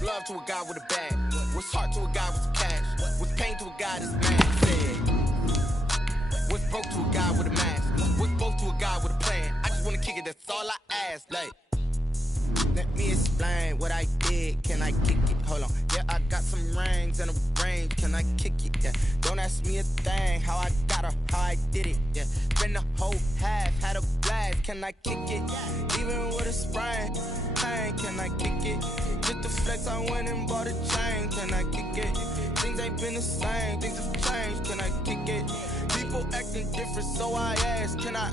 What's love to a guy with a bag? What's heart to a guy with some cash? What's pain to a guy that's mad? Said. What's broke to a guy with a mask? What's both to a guy with a plan? I just wanna kick it, that's all I ask. Like, let me explain what I did. Can I kick it? Hold on. Yeah, I got some rings and a range. Can I kick it? Yeah. Don't ask me a thing. How I got her, how I did it. Yeah. Spend the whole half, had a blast. Can I kick it? Even with a sprain. Hey, can I kick it? Just the flex, I went and bought a chain. Can I kick it? Things ain't been the same. Things have changed. Can I kick it? People acting different, so I ask, can I?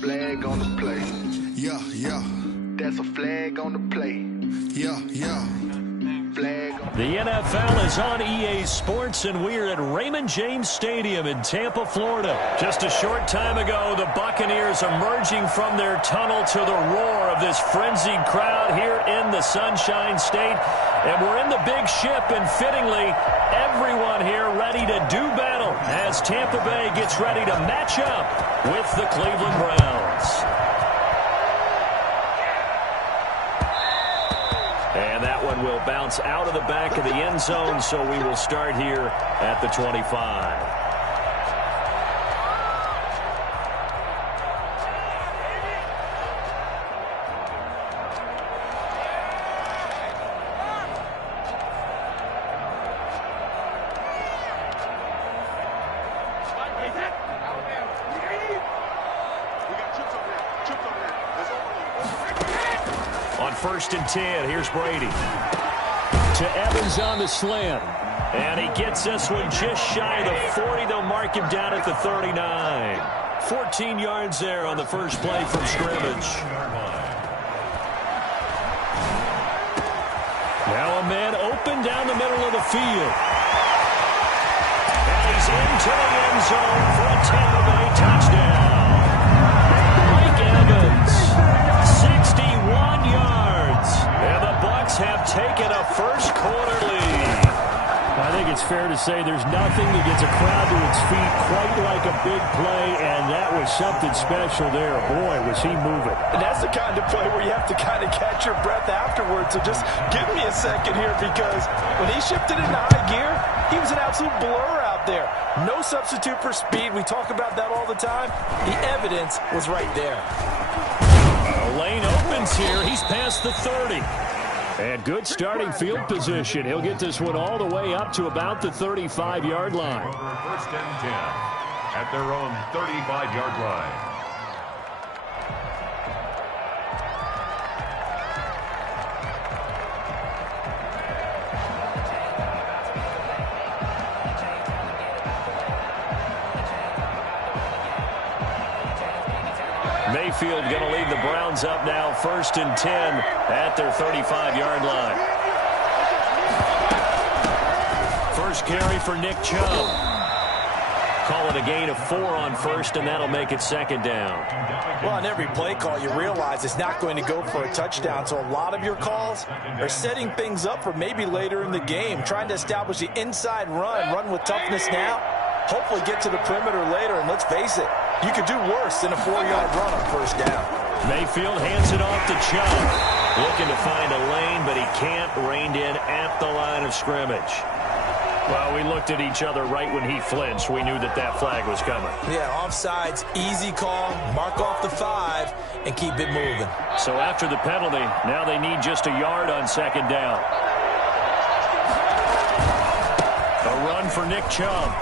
Flag on the play. Yeah, yeah. That's a flag on the play. Yeah, yeah. Flag on the NFL is on EA Sports, and we're at Raymond James Stadium in Tampa, Florida. Just a short time ago, the Buccaneers emerging from their tunnel to the roar of this frenzied crowd here in the Sunshine State. And we're in the big ship, and fittingly, everyone here ready to do battle as Tampa Bay gets ready to match up with the Cleveland Browns. And that one will bounce out of the back of the end zone, so we will start here at the 25. On 1st and 10, here's Brady. To Evans on the slant. And he gets this one just shy of the 40. They'll mark him down at the 39. 14 yards there on the first play from scrimmage. Now a man open down the middle of the field. And he's into the end zone for a Tampa Bay touchdown. Mike Evans, 61 yards. And the Bucs have taken a first quarter lead. I think it's fair to say there's nothing that gets a crowd to its feet quite like a big play, and that was something special there. Boy, was he moving. And that's the kind of play where you have to kind of catch your breath afterwards. So just give me a second here, because when he shifted into high gear, he was an absolute blur out there. No substitute for speed. We talk about that all the time. The evidence was right there. Lane opens here. He's past the 30. And good starting field position. He'll get this one all the way up to about the 35-yard line. 1st and 10 at their own 35-yard line. Mayfield going to lead the Browns up now, 1st and 10 at their 35-yard line. First carry for Nick Chubb. Call it a gain of 4 on first, and that'll make it 2nd down. Well, on every play call, you realize it's not going to go for a touchdown, so a lot of your calls are setting things up for maybe later in the game, trying to establish the inside run with toughness now, hopefully get to the perimeter later, and let's face it, you could do worse than a 4-yard run on 1st down. Mayfield hands it off to Chubb. Looking to find a lane, but he can't. Reined in at the line of scrimmage. Well, we looked at each other right when he flinched. We knew that that flag was coming. Yeah, offsides, easy call, mark off the 5, and keep it moving. So after the penalty, now they need just a yard on 2nd down. A run for Nick Chubb.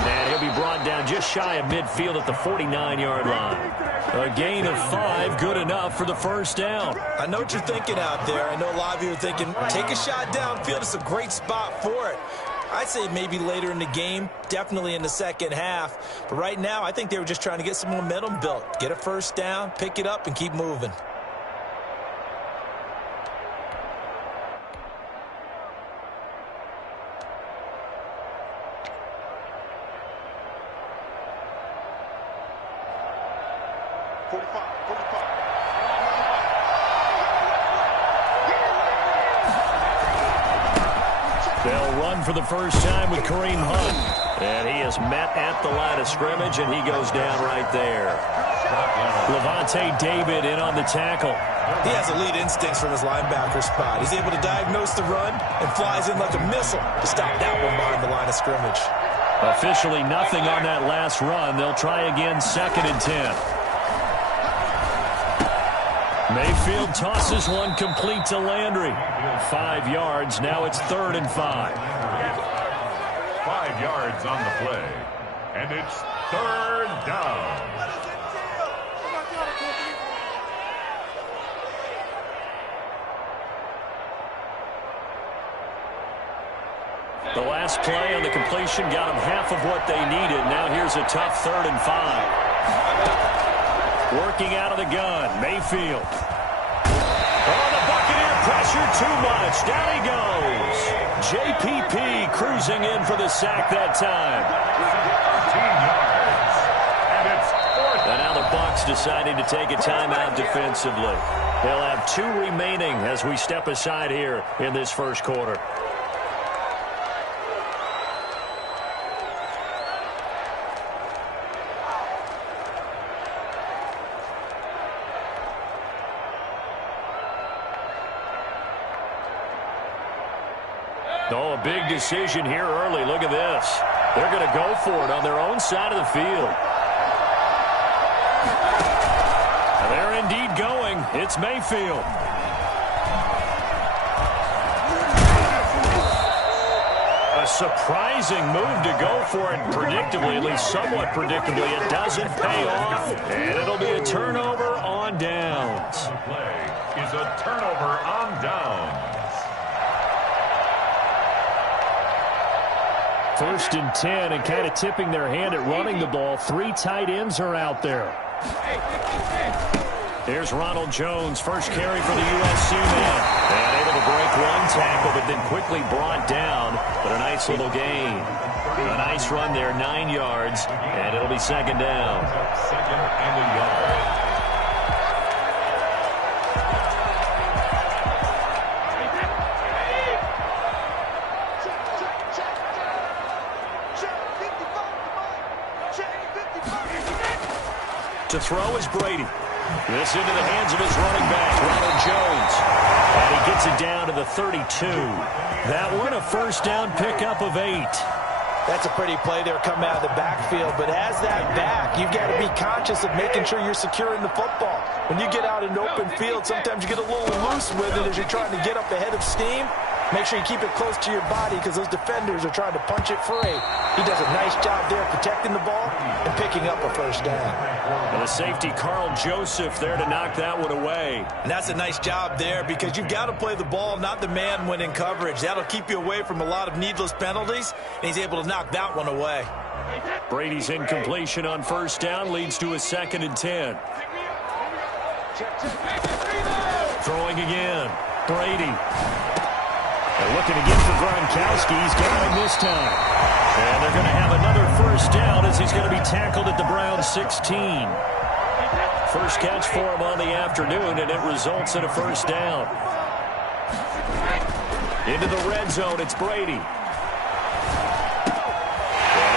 And he'll be brought down just shy of midfield at the 49-yard line. A gain of 5, good enough for the 1st down. I know what you're thinking out there. I know a lot of you are thinking, take a shot downfield. It's a great spot for it. I'd say maybe later in the game, definitely in the second half. But right now, I think they were just trying to get some momentum built. Get a 1st down, pick it up, and keep moving. They'll run for the first time with Kareem Hunt. And he is met at the line of scrimmage, and he goes down right there. Levante David in on the tackle. He has elite instincts from his linebacker spot. He's able to diagnose the run and flies in like a missile to stop that one behind the line of scrimmage. Officially nothing on that last run. They'll try again, 2nd and 10. Mayfield tosses one complete to Landry. 5 yards. Now it's 3rd and 5. 5 yards on the play. And it's 3rd down. The last play on the completion got them half of what they needed. Now here's a tough 3rd and 5. Working out of the gun, Mayfield. Oh, the Buccaneer pressure too much. Down he goes. JPP cruising in for the sack that time. 13 yards. And it's 4th. And now the Bucs deciding to take a timeout defensively. They'll have 2 remaining as we step aside here in this first quarter. Oh, a big decision here early. Look at this. They're going to go for it on their own side of the field. They're indeed going. It's Mayfield. A surprising move to go for it predictably, at least somewhat predictably. It doesn't pay off, and it'll be a turnover on downs. The play is a turnover on downs. 1st and 10, and kind of tipping their hand at running the ball. 3 tight ends are out there. Here's Ronald Jones, first carry for the USC man. And able to break one tackle, but then quickly brought down. But a nice little gain. A nice run there, 9 yards, and it'll be 2nd down. 2nd and a yard. To throw is Brady. This into the hands of his running back, Ronald Jones. And he gets it down to the 32. That one a first down pickup of 8. That's a pretty play there coming out of the backfield. But as that back, you've got to be conscious of making sure you're securing the football. When you get out in open field, sometimes you get a little loose with it as you're trying to get up ahead of steam. Make sure you keep it close to your body because those defenders are trying to punch it free. He does a nice job there protecting the ball and picking up a first down. And the safety, Carl Joseph, there to knock that one away. And that's a nice job there because you've got to play the ball, not the man when in coverage. That'll keep you away from a lot of needless penalties, and he's able to knock that one away. Brady's incompletion on first down leads to a 2nd and 10. Throwing again. Brady. They're looking again for Gronkowski. He's got him this time. And they're going to have another first down as he's going to be tackled at the Browns 16. First catch for him on the afternoon, and it results in a first down. Into the red zone, it's Brady. And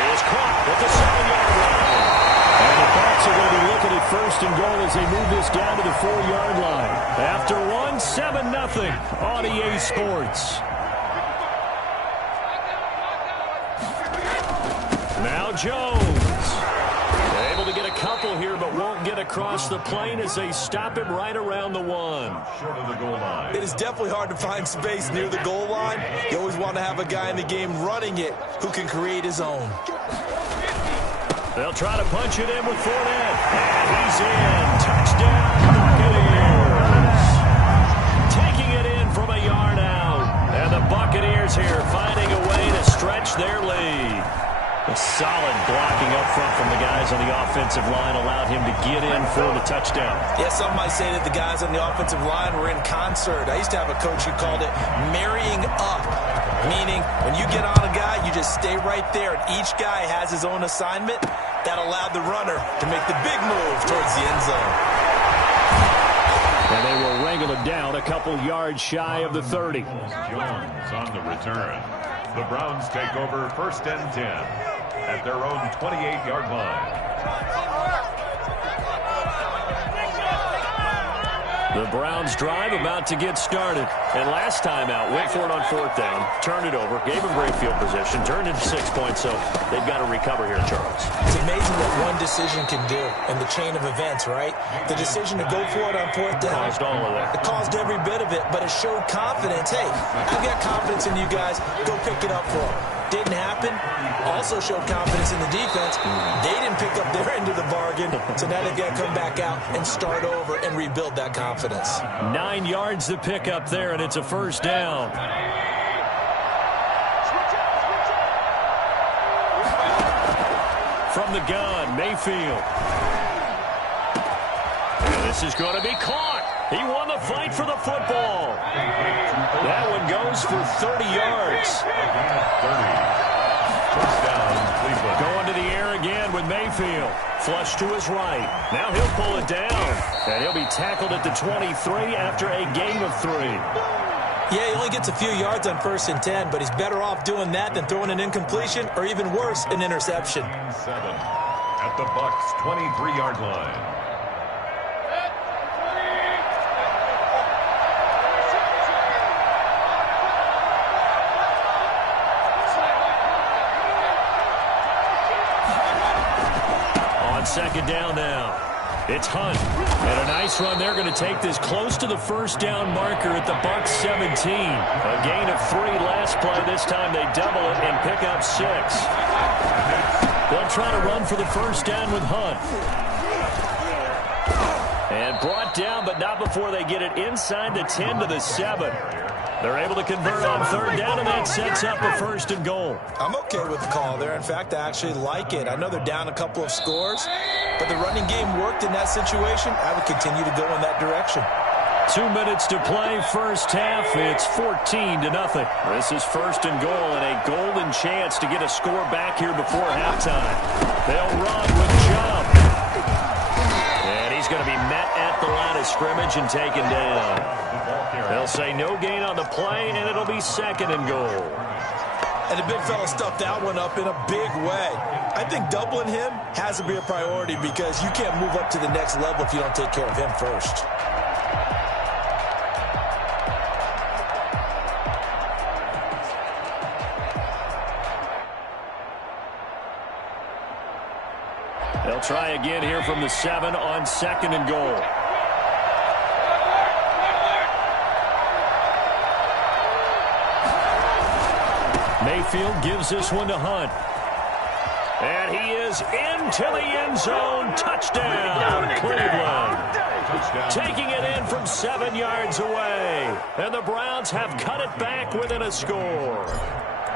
he is caught at the 7-yard line. And the Bucs are going to be looking at 1st and goal as they move this down to the 4-yard line. After one, 7-0 on EA Sports. Now Jones. Able to get a couple here, but won't get across the plane as they stop him right around the 1. Short of the goal line. It is definitely hard to find space near the goal line. You always want to have a guy in the game running it who can create his own. They'll try to punch it in with Fournette. And he's in. Touchdown, Buccaneers. Taking it in from a yard out. And the Buccaneers here finding a way to stretch their lead. A solid blocking up front from the guys on the offensive line allowed him to get in for the touchdown. Yeah, some might say that the guys on the offensive line were in concert. I used to have a coach who called it marrying up, meaning when you get on a guy, you just stay right there. And each guy has his own assignment, That allowed the runner to make the big move towards the end zone. And they will wrangle him down a couple yards shy of the 30. Jones on the return. The Browns take over 1st and 10 at their own 28-yard line. The Browns drive about to get started. And last time out, went for it on 4th down, turned it over, gave him great field position, turned into 6 points, so they've got to recover here, Charles. It's amazing what one decision can do in the chain of events, right? The decision to go for it on 4th down. Caused all of that. It caused every bit of it, but it showed confidence. Hey, I've got confidence in you guys. Go pick it up for them. Didn't happen. Also showed confidence in the defense. They didn't pick up their end of the bargain, so now they've got to come back out and start over and rebuild that confidence. 9 yards to pick up there, and it's a 1st down. From the gun, Mayfield. And this is going to be caught. He won the fight for the football. That one goes for 30 yards. 30. First down, Cleveland. Going to the air again with Mayfield. Flush to his right. Now he'll pull it down. And he'll be tackled at the 23 after a gain of 3. Yeah, he only gets a few yards on 1st and 10, but he's better off doing that than throwing an incompletion or even worse, an interception. 7 at the Bucs' 23-yard line. On 2nd down now. It's Hunt. And a nice run. They're going to take this close to the 1st down marker at the Bucs 17. A gain of 3 last play. This time they double it and pick up 6. They'll try to run for the 1st down with Hunt. And brought down, but not before they get it inside the 10 to the 7. They're able to convert on 3rd down, and that sets up a 1st and goal. I'm okay with the call there. In fact, I actually like it. I know they're down a couple of scores, but the running game worked in that situation. I would continue to go in that direction. 2 minutes to play, 1st half. It's 14-0. This is 1st and goal, and a golden chance to get a score back here before halftime. They'll run with Chubb. And he's going to be met at the line of scrimmage and taken down. They'll say no gain on the play, and it'll be 2nd and goal. And the big fella stuffed that one up in a big way. I think doubling him has to be a priority because you can't move up to the next level if you don't take care of him first. They'll try again here from the 7 on 2nd and goal. Mayfield gives this one to Hunt. And he is into the end zone. Touchdown, Cleveland. Taking it in from 7 yards away. And the Browns have cut it back within a score.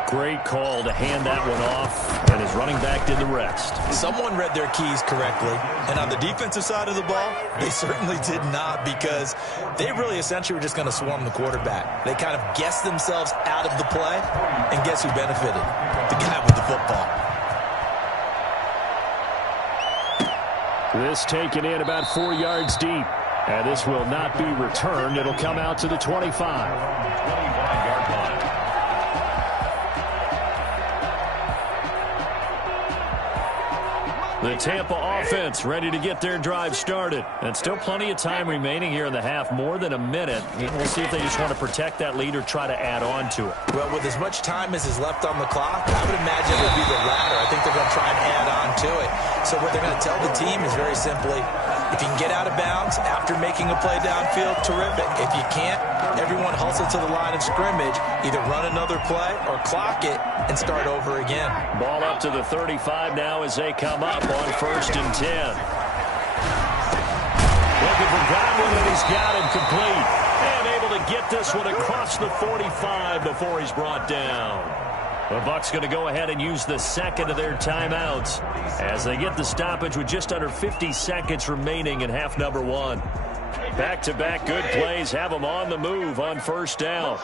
Great call to hand that one off, and his running back did the rest. Someone read their keys correctly, and on the defensive side of the ball, they certainly did not because they really essentially were just going to swarm the quarterback. They kind of guessed themselves out of the play, and guess who benefited? The guy with the football. This taken in about 4 yards deep, and this will not be returned. It'll come out to the 25. 25-yard line. The Tampa offense ready to get their drive started. And still plenty of time remaining here in the half, more than a minute. We'll see if they just want to protect that lead or try to add on to it. Well, with as much time as is left on the clock, I would imagine it would be the latter. I think they're going to try and add on to it. So what they're going to tell the team is very simply, if you can get out of bounds after making a play downfield, terrific. If you can't, everyone hustle to the line of scrimmage, either run another play or clock it and start over again. Ball up to the 35 now as they come up on 1st and 10. Looking for Godwin, and he's got him complete. And able to get this one across the 45 before he's brought down. The Bucs going to go ahead and use the 2nd of their timeouts as they get the stoppage with just under 50 seconds remaining in half number 1. Back-to-back good plays have them on the move on 1st down.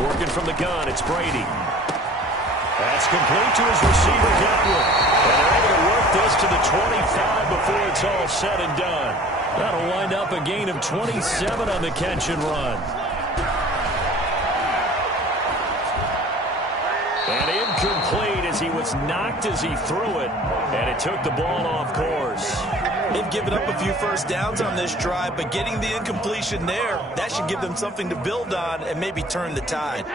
Working from the gun, it's Brady. That's complete to his receiver, Godwin. And they're able to work this to the 25 before it's all said and done. That'll wind up a gain of 27 on the catch and run. And incomplete as he was knocked as he threw it. And it took the ball off course. They've given up a few first downs on this drive, but getting the incompletion there, that should give them something to build on and maybe turn the tide.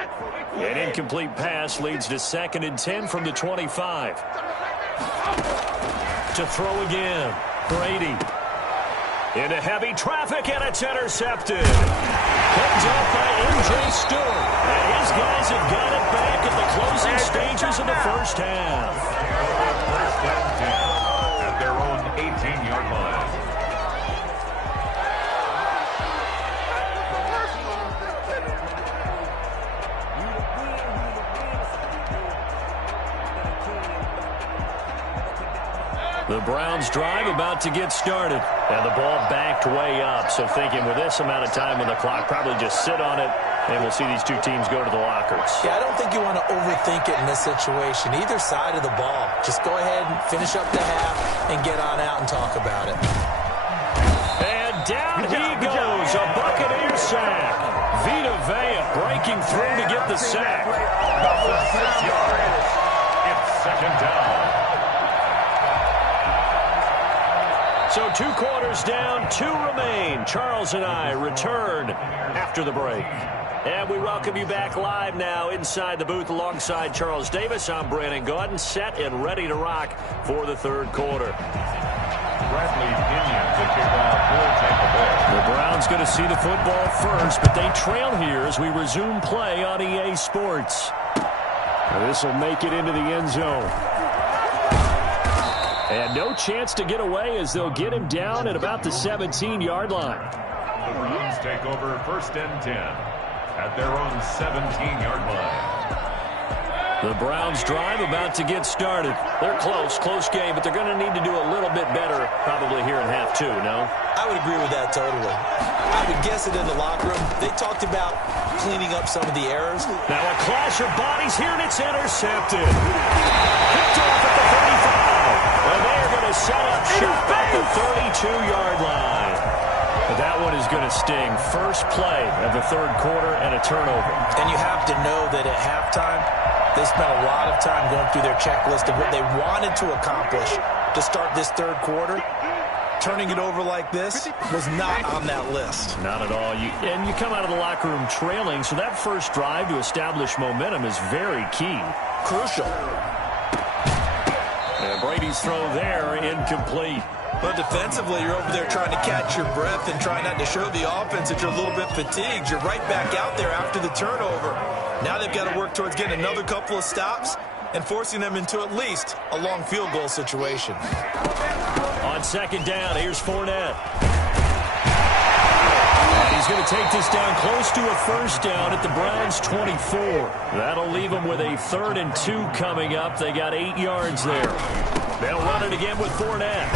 An incomplete pass leads to 2nd and 10 from the 25. To throw again. Brady. Into heavy traffic, and it's intercepted. Picked up by M.J. Stewart. And his guys have got it back at the closing stages of the first half. First and 10 at their own 18-yard line. The Browns drive about to get started. And the ball backed way up. So thinking with this amount of time on the clock, probably just sit on it, and we'll see these two teams go to the lockers. Yeah, I don't think you want to overthink it in this situation. Either side of the ball. Just go ahead and finish up the half and get on out and talk about it. And down he goes. A Buccaneer sack. Vita Vea breaking through to get the sack. 6 yards. It's 2nd down. So 2 quarters down, 2 remain. Charles and I return after the break. And we welcome you back live now inside the booth alongside Charles Davis. I'm Brandon Gaudin, set and ready to rock for the 3rd quarter. Bradley Pinion to kick off for Tampa Bay. The Browns going to see the football first, but they trail here as we resume play on EA Sports. This will make it into the end zone. And no chance to get away as they'll get him down at about the 17-yard line. The Browns take over 1st and 10 at their own 17-yard line. The Browns drive about to get started. They're close game, but they're going to need to do a little bit better probably here in half 2, no? I would agree with that totally. I would guess it in the locker room. They talked about cleaning up some of the errors. Now a clash of bodies here, and it's intercepted. Picked off at the 35. And they're going to set up shop at the 32-yard line. But that one is going to sting. First play of the 3rd quarter and a turnover. And you have to know that at halftime, they spent a lot of time going through their checklist of what they wanted to accomplish to start this 3rd quarter. Turning it over like this was not on that list. Not at all. And you come out of the locker room trailing, so that first drive to establish momentum is very key. Crucial. And Brady's throw there, incomplete. But defensively, you're over there trying to catch your breath and try not to show the offense that you're a little bit fatigued. You're right back out there after the turnover. Now they've got to work towards getting another couple of stops and forcing them into at least a long field goal situation. On 2nd down, here's Fournette. And he's going to take this down close to a 1st down at the Browns' 24. That'll leave them with a 3rd and 2 coming up. They got 8 yards there. They'll run it again with Fournette.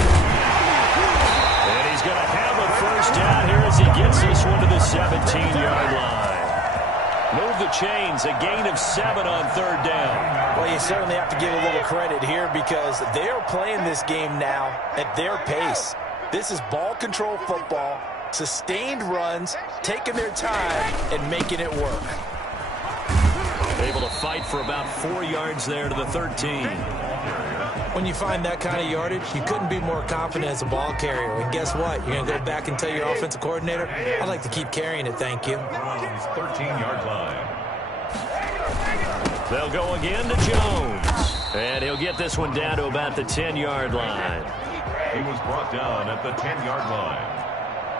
And he's going to have a 1st down here as he gets this one to the 17-yard line. Move the chains, a gain of 7 on 3rd down. Well, you certainly have to give a little credit here because they're playing this game now at their pace. This is ball control football, sustained runs, taking their time, and making it work. Able to fight for about 4 yards there to the 13. When you find that kind of yardage, you couldn't be more confident as a ball carrier. And guess what? You're going to go back and tell your offensive coordinator, I'd like to keep carrying it, thank you. 13-yard line. They'll go again to Jones. And he'll get this one down to about the 10-yard line. He was brought down at the 10-yard line.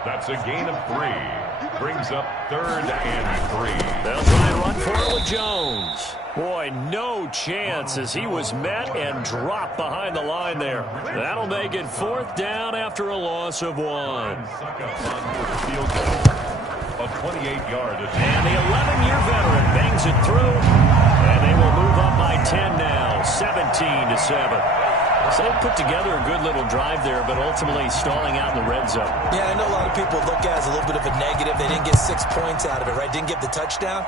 That's a gain of 3. Brings up 3rd and 3. They'll try and run for it with Jones. Boy, no chance as he was met and dropped behind the line there. That'll make it 4th down after a loss of 1. Suck up on for the field goal. A 28-yard attempt. And the 11-year veteran bangs it through. And they will move up by 10 now, 17-7. So they put together a good little drive there, but ultimately stalling out in the red zone. Yeah, I know a lot of people look at it as a little bit of a negative. They didn't get 6 points out of it, right? Didn't get the touchdown.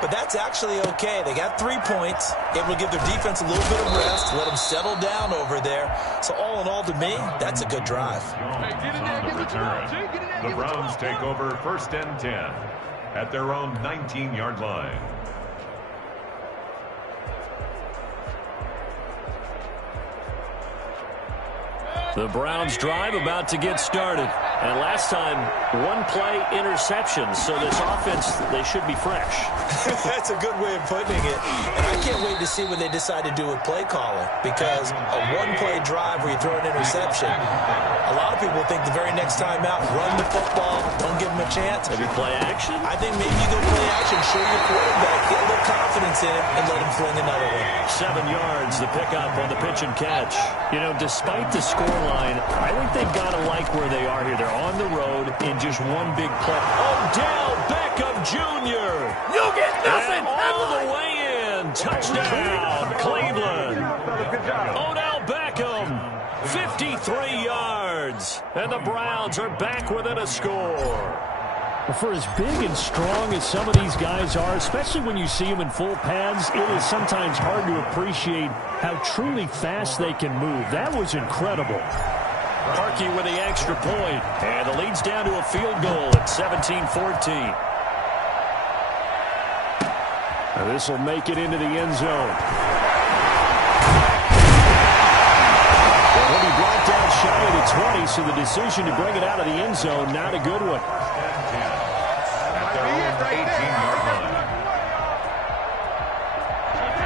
but that's actually okay. They got 3 points, able to give their defense a little bit of rest, let them settle down over there. So all in all, to me, that's a good drive. On the return, the Browns take over 1st and 10 at their own 19-yard line. The Browns drive about to get started. And last time, one-play interception. So this offense, they should be fresh. That's a good way of putting it. And I can't wait to see what they decide to do with play calling. Because a one-play drive where you throw an interception, a lot of people think the very next time out, run the football, don't give them a chance. Maybe play action? I think maybe you go play action, show your quarterback, get a little confidence in him, and let him fling another one. 7 yards, the pickup on the pitch and catch. You know, despite the scoreline, I think they've got to like where they are here. They're on the road in just one big play. Odell Beckham Jr. You get nothing! And all the way in. Touchdown, Cleveland. Odell Beckham, 53 yards. And the Browns are back within a score. For as big and strong as some of these guys are, especially when you see them in full pads, it is sometimes hard to appreciate how truly fast they can move. That was incredible. Parkey with the extra point, and the lead's down to a field goal at 17-14. This will make it into the end zone. He'll be brought down shy of the 20, so the decision to bring it out of the end zone, not a good one. At their own 18-yard line.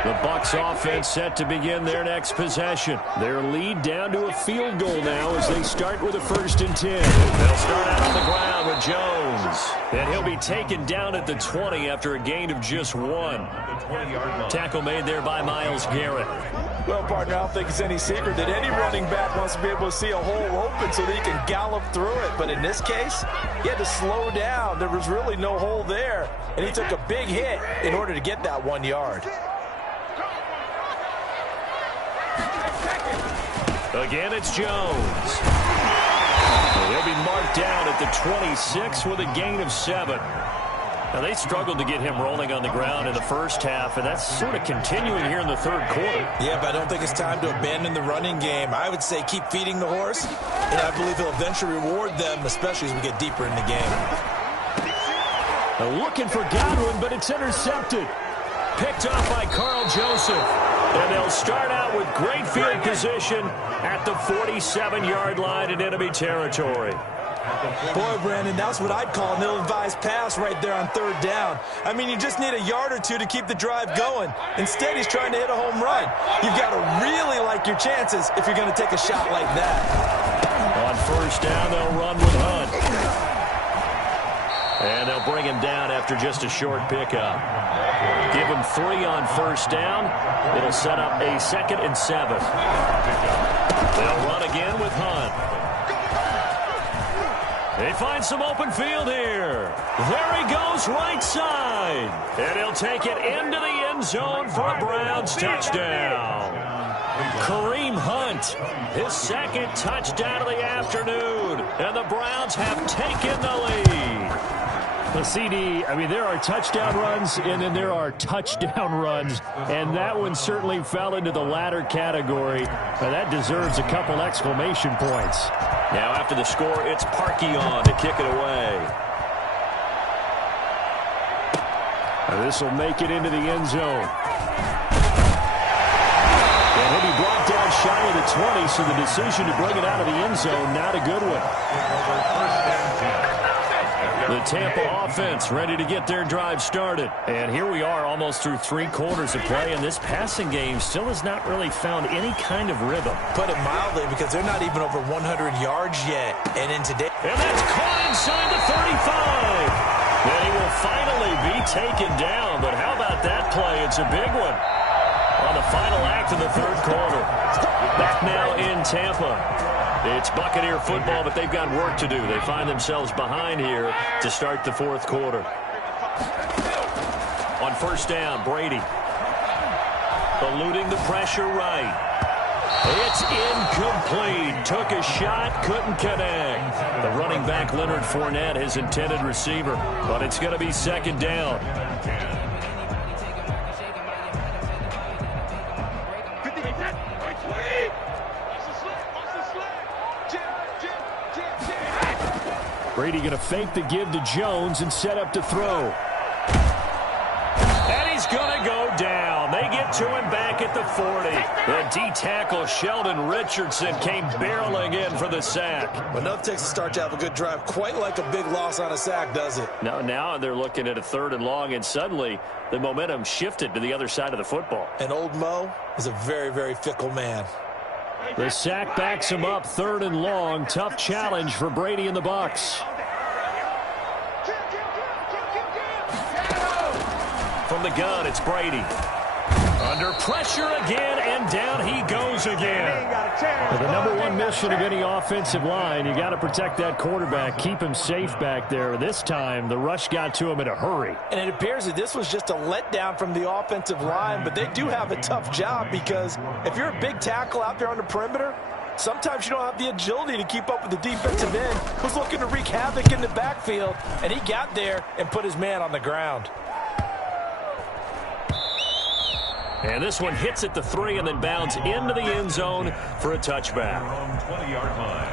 The Bucs offense set to begin their next possession. Their lead down to a field goal now as they start with a 1st and 10. They'll start out on the ground with Jones. And he'll be taken down at the 20 after a gain of just 1. Tackle made there by Myles Garrett. Well, partner, I don't think it's any secret that any running back wants to be able to see a hole open so that he can gallop through it. But in this case, he had to slow down. There was really no hole there, and he took a big hit in order to get that 1 yard. Again, it's Jones. He'll be marked down at the 26 with a gain of 7. Now, they struggled to get him rolling on the ground in the first half, and that's sort of continuing here in the third quarter. Yeah, but I don't think it's time to abandon the running game. I would say keep feeding the horse, and I believe he'll eventually reward them, especially as we get deeper in the game. Looking for Godwin, but it's intercepted. Picked off by Carl Joseph. And they'll start out with great field position at the 47-yard line in enemy territory. Boy, Brandon, that's what I'd call an ill-advised pass right there on 3rd down. I mean, you just need a yard or two to keep the drive going. Instead, he's trying to hit a home run. You've got to really like your chances if you're going to take a shot like that. On 1st down, they'll run with Hunt. And they'll bring him down after just a short pickup. Give him 3 on 1st down. It'll set up a 2nd and 7. They'll run again with Hunt. They find some open field here. There he goes, right side. And he'll take it into the end zone for a Browns touchdown. Kareem Hunt, his 2nd touchdown of the afternoon. And the Browns have taken the lead. The CD, I mean, there are touchdown runs, and then there are touchdown runs, and that one certainly fell into the latter category. That deserves a couple exclamation points. Now, after the score, it's Parkey on to kick it away. This will make it into the end zone. And he'll be brought down shy of the 20, so the decision to bring it out of the end zone, not a good one. The Tampa offense ready to get their drive started. And here we are almost through 3 quarters of play, and this passing game still has not really found any kind of rhythm. Put it mildly, because they're not even over 100 yards yet. And in today... And that's caught inside the 35. And he will finally be taken down. But how about that play? It's a big one on the final act of the 3rd quarter. Back now in Tampa. It's Buccaneer football, but they've got work to do. They find themselves behind here to start the 4th quarter. On 1st down, Brady. Eluding the pressure right. It's incomplete. Took a shot, couldn't connect. The running back, Leonard Fournette, his intended receiver. But it's going to be 2nd down. Brady going to fake the give to Jones and set up to throw. And he's going to go down. They get to him back at the 40. The D-tackle Sheldon Richardson came barreling in for the sack. Enough takes a start to have a good drive. Quite like a big loss on a sack, does it? Now they're looking at a 3rd and long, and suddenly the momentum shifted to the other side of the football. And old Mo is a very, very fickle man. The sack backs him up, 3rd and long. Tough challenge for Brady and the Bucs. From the gun, it's Brady. Under pressure again, and down he goes again. The number one mission of any offensive line, you got to protect that quarterback, keep him safe back there. This time, the rush got to him in a hurry. And it appears that this was just a letdown from the offensive line, but they do have a tough job because if you're a big tackle out there on the perimeter, sometimes you don't have the agility to keep up with the defensive end who's looking to wreak havoc in the backfield, and he got there and put his man on the ground. And this one hits at the 3 and then bounds into the end zone for a touchback. 20-yard line.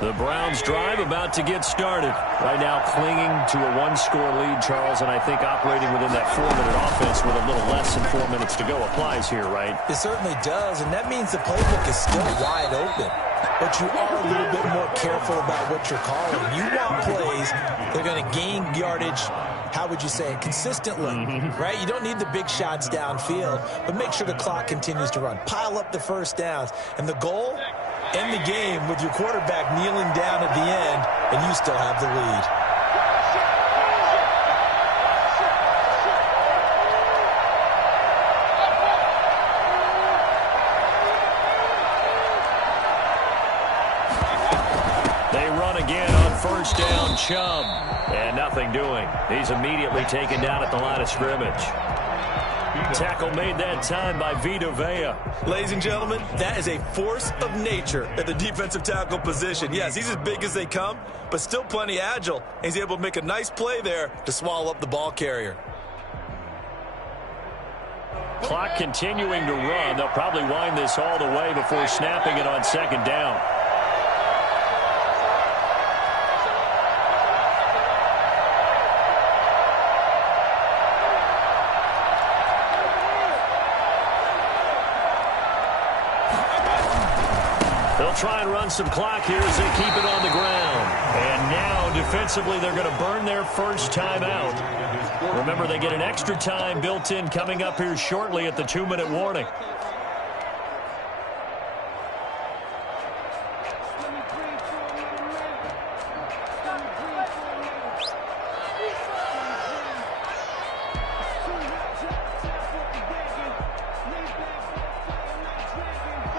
The Browns drive about to get started. Right now clinging to a 1-score lead, Charles, and I think operating within that 4-minute offense with a little less than 4 minutes to go applies here, right? It certainly does, and that means the playbook is still wide open. But you are a little bit more careful about what you're calling. You want plays that are going to gain yardage, how would you say it, consistently, right? You don't need the big shots downfield, but make sure the clock continues to run. Pile up the first downs. And the goal, end the game with your quarterback kneeling down at the end, and you still have the lead. First down, Chubb. And nothing doing. He's immediately taken down at the line of scrimmage. Tackle made that time by Vita Vea. Ladies and gentlemen, that is a force of nature at the defensive tackle position. Yes, he's as big as they come, but still plenty agile. He's able to make a nice play there to swallow up the ball carrier. Clock continuing to run. They'll probably wind this all the way before snapping it on 2nd down. Try and run some clock here as they keep it on the ground. And now, defensively, they're going to burn their first timeout. Remember, they get an extra time built in coming up here shortly at the 2-minute warning.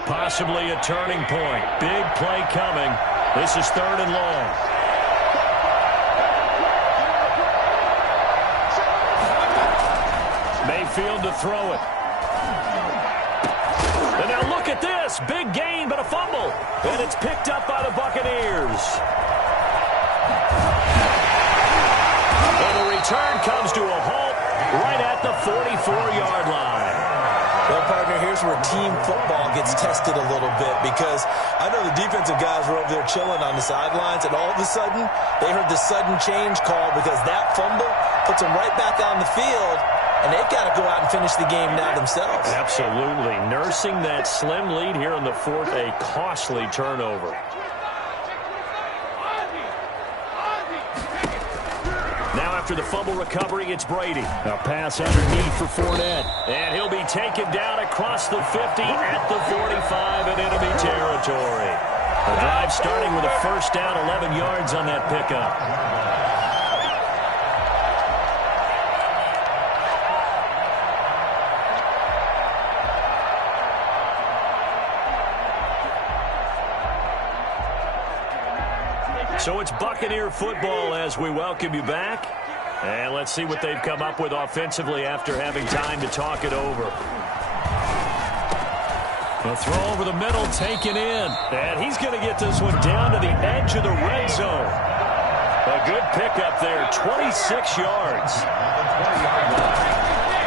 Possibly a turning point. Big play coming. This is 3rd and long. Mayfield to throw it. And now look at this. Big gain, but a fumble. And it's picked up by the Buccaneers. And the return comes to a halt right at the 44-yard line. Well, partner, here's where team football gets tested a little bit because I know the defensive guys were over there chilling on the sidelines, and all of a sudden, they heard the sudden change call because that fumble puts them right back on the field, and they've got to go out and finish the game now themselves. Absolutely. Nursing that slim lead here in the 4th, a costly turnover. After the fumble recovery, it's Brady. A pass underneath for Fournette. And he'll be taken down across the 50 at the 45 in enemy territory. The drive starting with a first down, 11 yards on that pickup. So it's Buccaneer football as we welcome you back. And let's see what they've come up with offensively after having time to talk it over. A throw over the middle, taken in. And he's going to get this one down to the edge of the red zone. A good pickup there, 26 yards.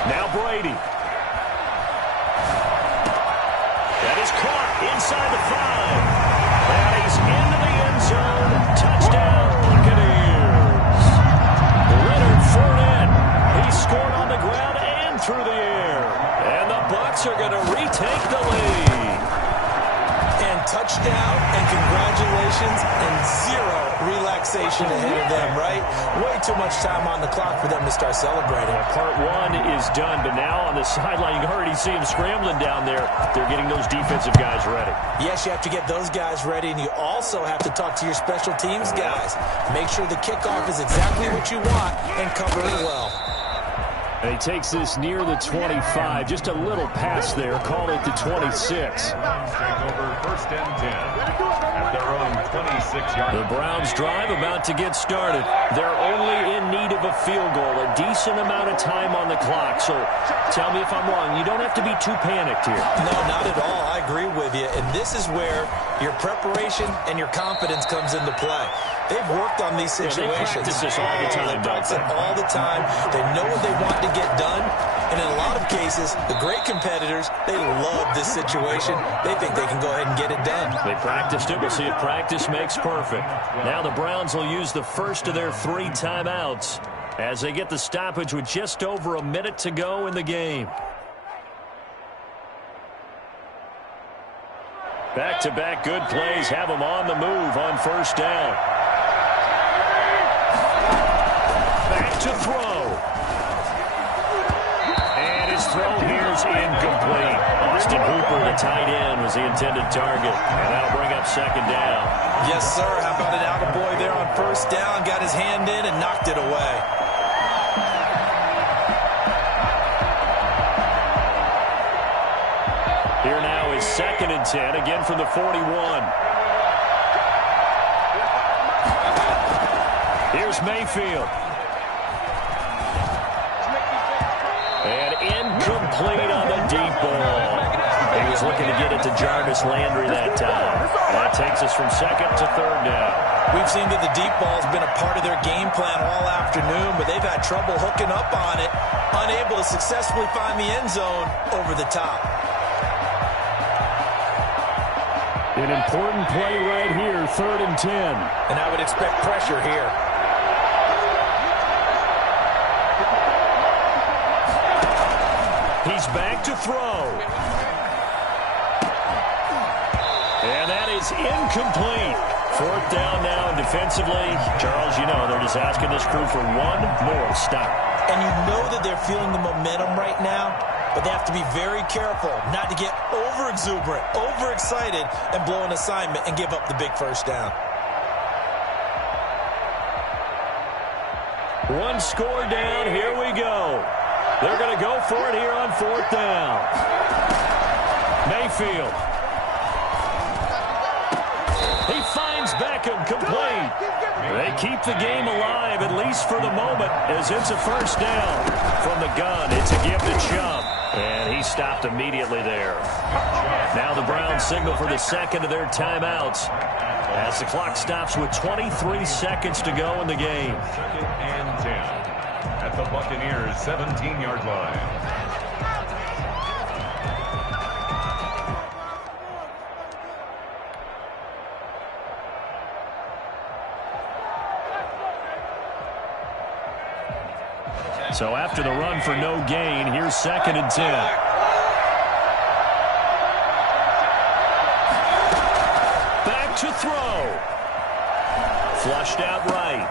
Now Brady. That is caught inside the 5. And relaxation ahead of them, right? Way too much time on the clock for them to start celebrating. Part one is done, but now on the sideline, you already see him scrambling down there. They're getting those defensive guys ready. Yes, you have to get those guys ready, and you also have to talk to your special teams guys. Make sure the kickoff is exactly what you want and cover it well. And he takes this near the 25. Just a little pass there. Call it the 26. Browns take over first and 10 at their own 26-yard line. The Browns drive about to get started. They're only in need of a field goal, a decent amount of time on the clock. So tell me if I'm wrong. You don't have to be too panicked here. No, not at all. I agree with you. And this is where your preparation and your confidence comes into play. They've worked on these situations. They practice this all the time, They practice it all the time. They know what they want to get done. And in a lot of cases, the great competitors, they love this situation. They think they can go ahead and get it done. They practiced it. We'll see if practice makes perfect. Now the Browns will use the first of their 3 timeouts as they get the stoppage with just over a minute to go in the game. Back-to-back good plays have them on the move on first down. Back to throw. And his throw here's incomplete. Austin Hooper, the tight end, was the intended target. And that'll bring up second down. Yes, sir. How about an attaboy there on first down? Got his hand in and knocked it away. Here now is second and 10, again from the 41. Here's Mayfield. And incomplete on the deep ball. He was looking to get it to Jarvis Landry that time. And that takes us from second to third down. We've seen that the deep ball has been a part of their game plan all afternoon, but they've had trouble hooking up on it, unable to successfully find the end zone over the top. An important play right here, third and 10. And I would expect pressure here. He's back to throw. And that is incomplete. Fourth down now, and defensively, Charles, you know, they're just asking this crew for one more stop. And you know that they're feeling the momentum right now, but they have to be very careful not to get over-exuberant, over-excited, and blow an assignment and give up the big first down. One score down, here we go. They're going to go for it here on fourth down. Mayfield. He finds Beckham, complete. They keep the game alive, at least for the moment, as it's a first down. From the gun, it's a give to Chubb. And he stopped immediately there. Now the Browns signal for the second of their timeouts as the clock stops with 23 seconds to go in the game. Second and 10 at the Buccaneers' 17-yard line. So after the run for no gain, here's second and 10. Back to throw. Flushed out right.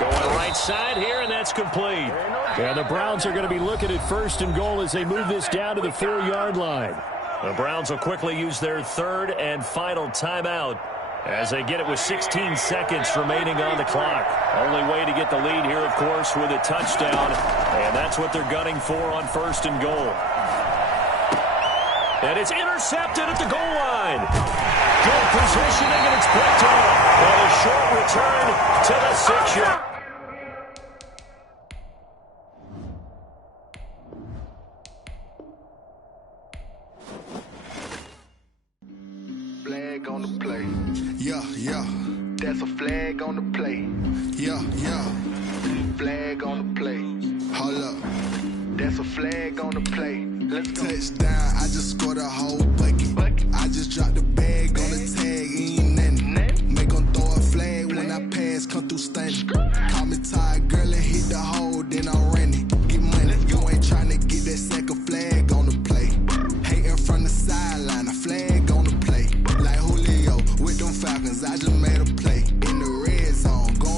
Going right side here, and that's complete. And the Browns are going to be looking at first and goal as they move this down to the 4-yard line. The Browns will quickly use their third and final timeout as they get it with 16 seconds remaining on the clock. Only way to get the lead here, of course, with a touchdown. And that's what they're gunning for on first and goal. And it's intercepted at the goal line. Good positioning, and it's picked off. And a short return to the 6-yard. Flag on the play. Yeah, yeah. That's a flag on the play. Yeah, yeah. Flag on the play. Hold up. That's a flag on the play. Let's go. Touchdown, I just scored a whole bucket. I just dropped the bag on the tag, ain't nothing. Make 'em throw a flag when I pass, come through stunning. Call me tired, girl, and hit the hole, then I ran it. Get money, you ain't tryna get that second flag on the play. Hating from the sideline, a flag on the play. Like Julio with them Falcons, I just made a play. In the red zone, going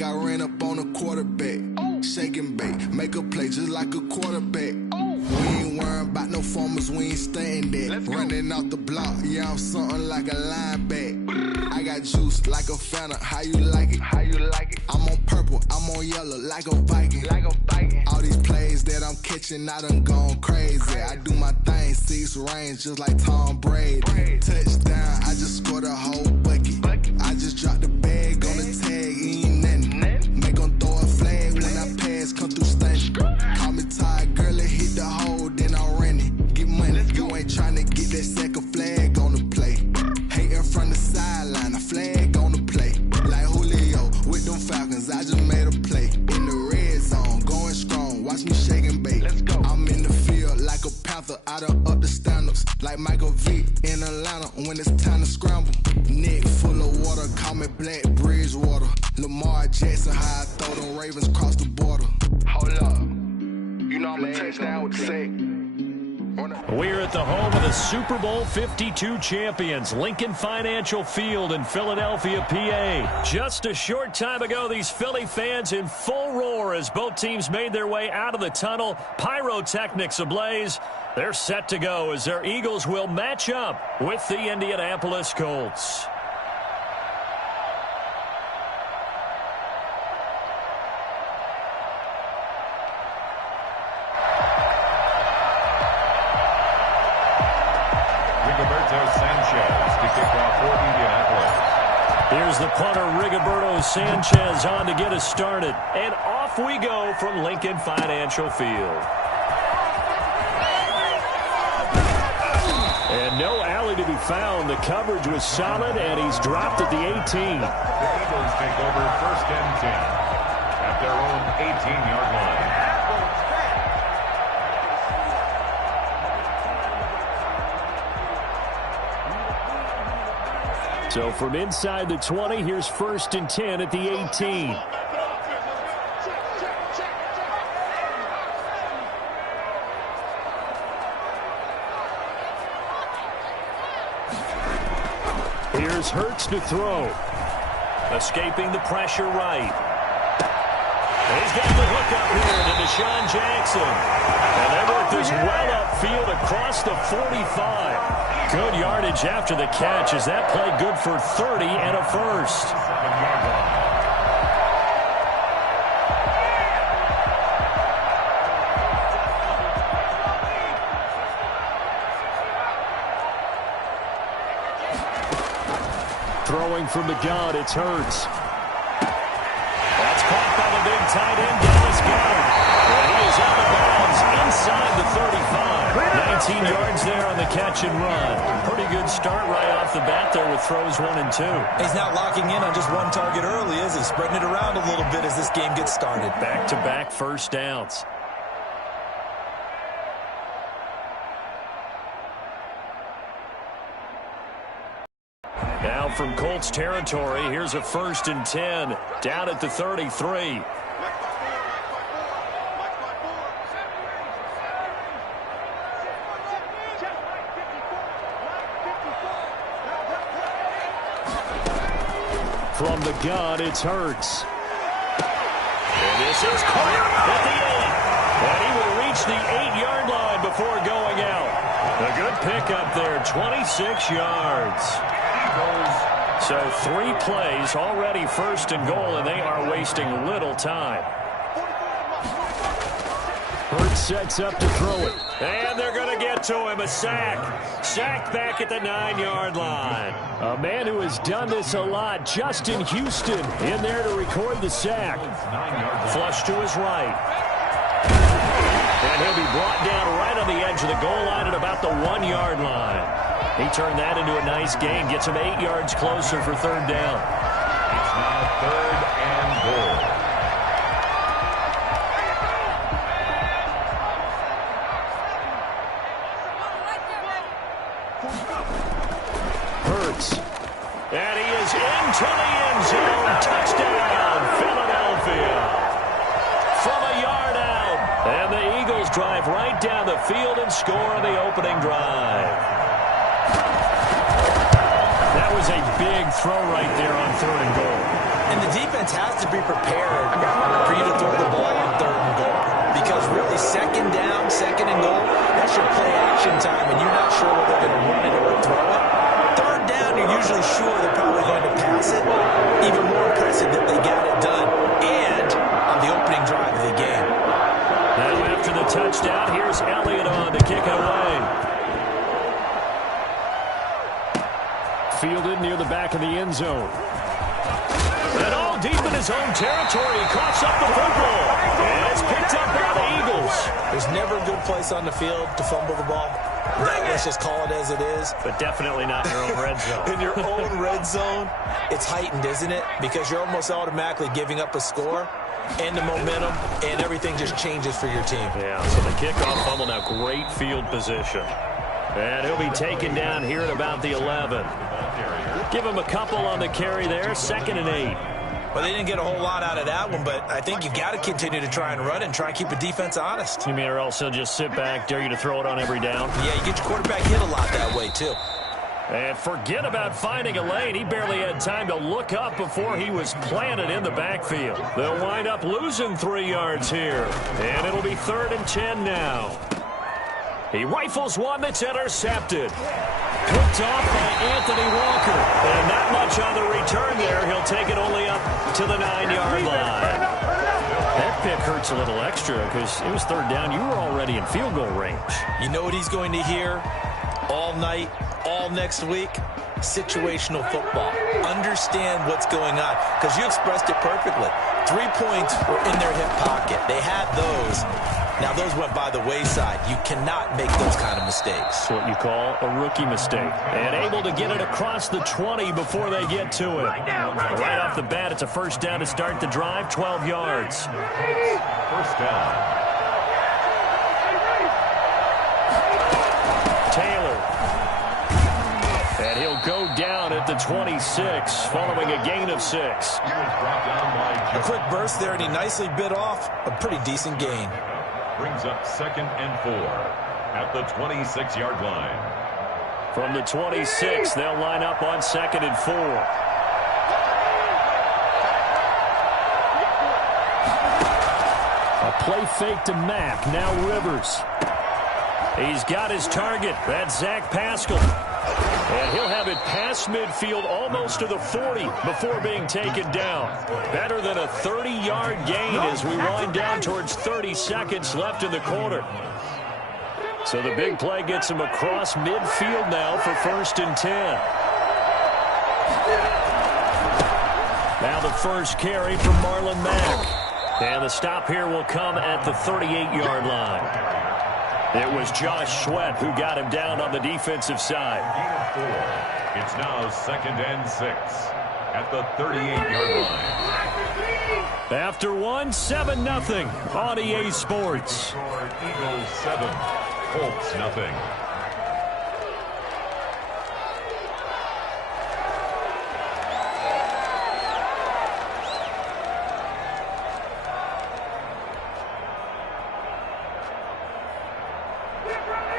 like I ran up on a quarterback. Shake and bake, make a play just like a quarterback. We ain't worrying about no formers, we ain't staying there. Running off the block, yeah, I'm something like a linebacker. I got juice like a Fanta, how you like it? How you like it? I'm on purple, I'm on yellow like a Viking. Like a Viking. All these plays that I'm catching, I done gone crazy. I do my thing, 6 range just like Tom Brady. Touchdown, I just scored a whole bucket. I just dropped the bag on the tag, ain't nothing. Make 'em throw a flag when I pass, come through stunning. Call me tired, girl, it hit the hole, then I ran it. Get money, you ain't tryna get that second flag on the play. Hating from the sideline, a flag on the play. Like Julio with them Falcons, I just made a play. In the red zone, going strong, watch me shake and bake. I'm in the field like a Panther, I done up the standards. Like Michael Vick in Atlanta when it's time to scramble. Neck full of water, call me Black Bridgewater. Lamar Jackson, how I throw them Ravens across the border. Hold up, you know I'm a touchdown with the sack. We're at the home of the Super Bowl 52 champions, Lincoln Financial Field in Philadelphia, PA. Just a short time ago, these Philly fans in full roar as both teams made their way out of the tunnel. Pyrotechnics ablaze. They're set to go as their Eagles will match up with the Indianapolis Colts. Here's the punter, Rigoberto Sanchez, on to get us started. And off we go from Lincoln Financial Field. And no alley to be found. The coverage was solid, and he's dropped at the 18. The Eagles take over 1st and 10 at their own 18-yard line. So from inside the 20, here's 1st and 10 at the 18. Here's Hurts to throw. Escaping the pressure right. He's got the hook up here to Deshaun Jackson. And they work this well upfield across the 45. Good yardage after the catch as that play good for 30 and a first. Throwing from the gun, it's Hurts. That's caught by the big tight end, Dallas Goedert. And he is out of bounds inside the 35. 19 yards there on the catch and run. Pretty good start right off the bat there with throws 1 and 2. He's not locking in on just one target early, is he? Spreading it around a little bit as this game gets started. Back-to-back first downs. Now from Colts territory, here's a 1st and 10 down at the 33. From the gun, it's Hurts. And this is caught at the 8. And he will reach the 8-yard line before going out. A good pickup there, 26 yards. So 3 plays, already 1st and goal, and they are wasting little time. Hurts sets up to throw it. And they're going to get to him, a sack. Sacked back at the 9-yard line. A man who has done this a lot, Justin Houston, in there to record the sack. Flush to his right. And he'll be brought down right on the edge of the goal line at about the 1-yard line. He turned that into a nice gain, gets him 8 yards closer for 3rd down. It's now 3rd and goal. Hurts. And he is into the end zone. Touchdown, Philadelphia. From a yard out. And the Eagles drive right down the field and score on the opening drive. That was a big throw right there on 3rd and goal. And the defense has to be prepared for you to throw the ball on 3rd and goal. Because really, 2nd down, 2nd and goal, that's your play action time, and you're not sure whether they're going to run it or throw it. 3rd down, you're usually sure they're probably going to pass it. Even more impressive that they got it done. And on the opening drive of the game. Now after the touchdown, here's Elliott on to kick it away. Fielded near the back of the end zone. And all deep in his own territory. He coughs up the football. And it's picked up by the Eagles. There's never a good place on the field to fumble the ball. Let's just call it as it is. But definitely not in your own red zone. In your own red zone, it's heightened, isn't it? Because you're almost automatically giving up a score and the momentum, and everything just changes for your team. Yeah, so the kickoff fumble, now great field position. And he'll be taken down here at about the 11. Give him a couple on the carry there, 2nd and 8. Well, they didn't get a whole lot out of that one, but I think you've got to continue to try and run and try and keep the defense honest. You mean or else he'll just sit back, dare you to throw it on every down? Yeah, you get your quarterback hit a lot that way, too. And forget about finding a lane. He barely had time to look up before he was planted in the backfield. They'll wind up losing 3 yards here. And it'll be 3rd and 10 now. He rifles one that's intercepted. Picked off by Anthony Walker. And not much on the return there. He'll take it only up to the 9-yard line. That pick hurts a little extra because it was 3rd down. You were already in field goal range. You know what he's going to hear all night, all next week? Situational football. Understand what's going on, because you expressed it perfectly. 3 points were in their hip pocket. They had those. Now, those went by the wayside. You cannot make those kind of mistakes. What you call a rookie mistake. And able to get it across the 20 before they get to it. Right off the bat, it's a 1st down to start the drive, 12 yards. 1st down. Taylor. And he'll go down at the 26, following a gain of 6. A quick burst there, and he nicely bit off a pretty decent gain. Brings up 2nd and 4 at the 26-yard line. From the 26, they'll line up on 2nd and 4. A play fake to Mack. Now Rivers. He's got his target. That's Zach Pascal. And he'll have it past midfield almost to the 40 before being taken down. Better than a 30-yard gain as we wind down towards 30 seconds left in the quarter. So the big play gets him across midfield now for 1st and 10. Now the first carry from Marlon Mack. And the stop here will come at the 38-yard line. It was Josh Sweat who got him down on the defensive side. It's now 2nd and 6 at the 38-yard line. After 7-0 on EA Sports. Eagles 7, Colts nothing.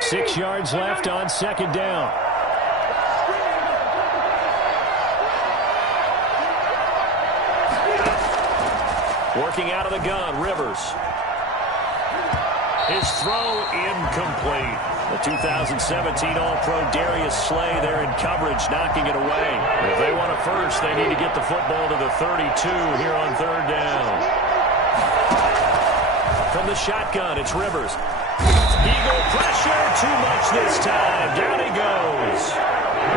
Six yards left on 2nd down. Working out of the gun, Rivers. His throw incomplete. The 2017 All-Pro Darius Slay there in coverage, knocking it away. If they want a first, they need to get the football to the 32 here on 3rd down. From the shotgun, it's Rivers. Eagle pressure, too much this time. Down he goes.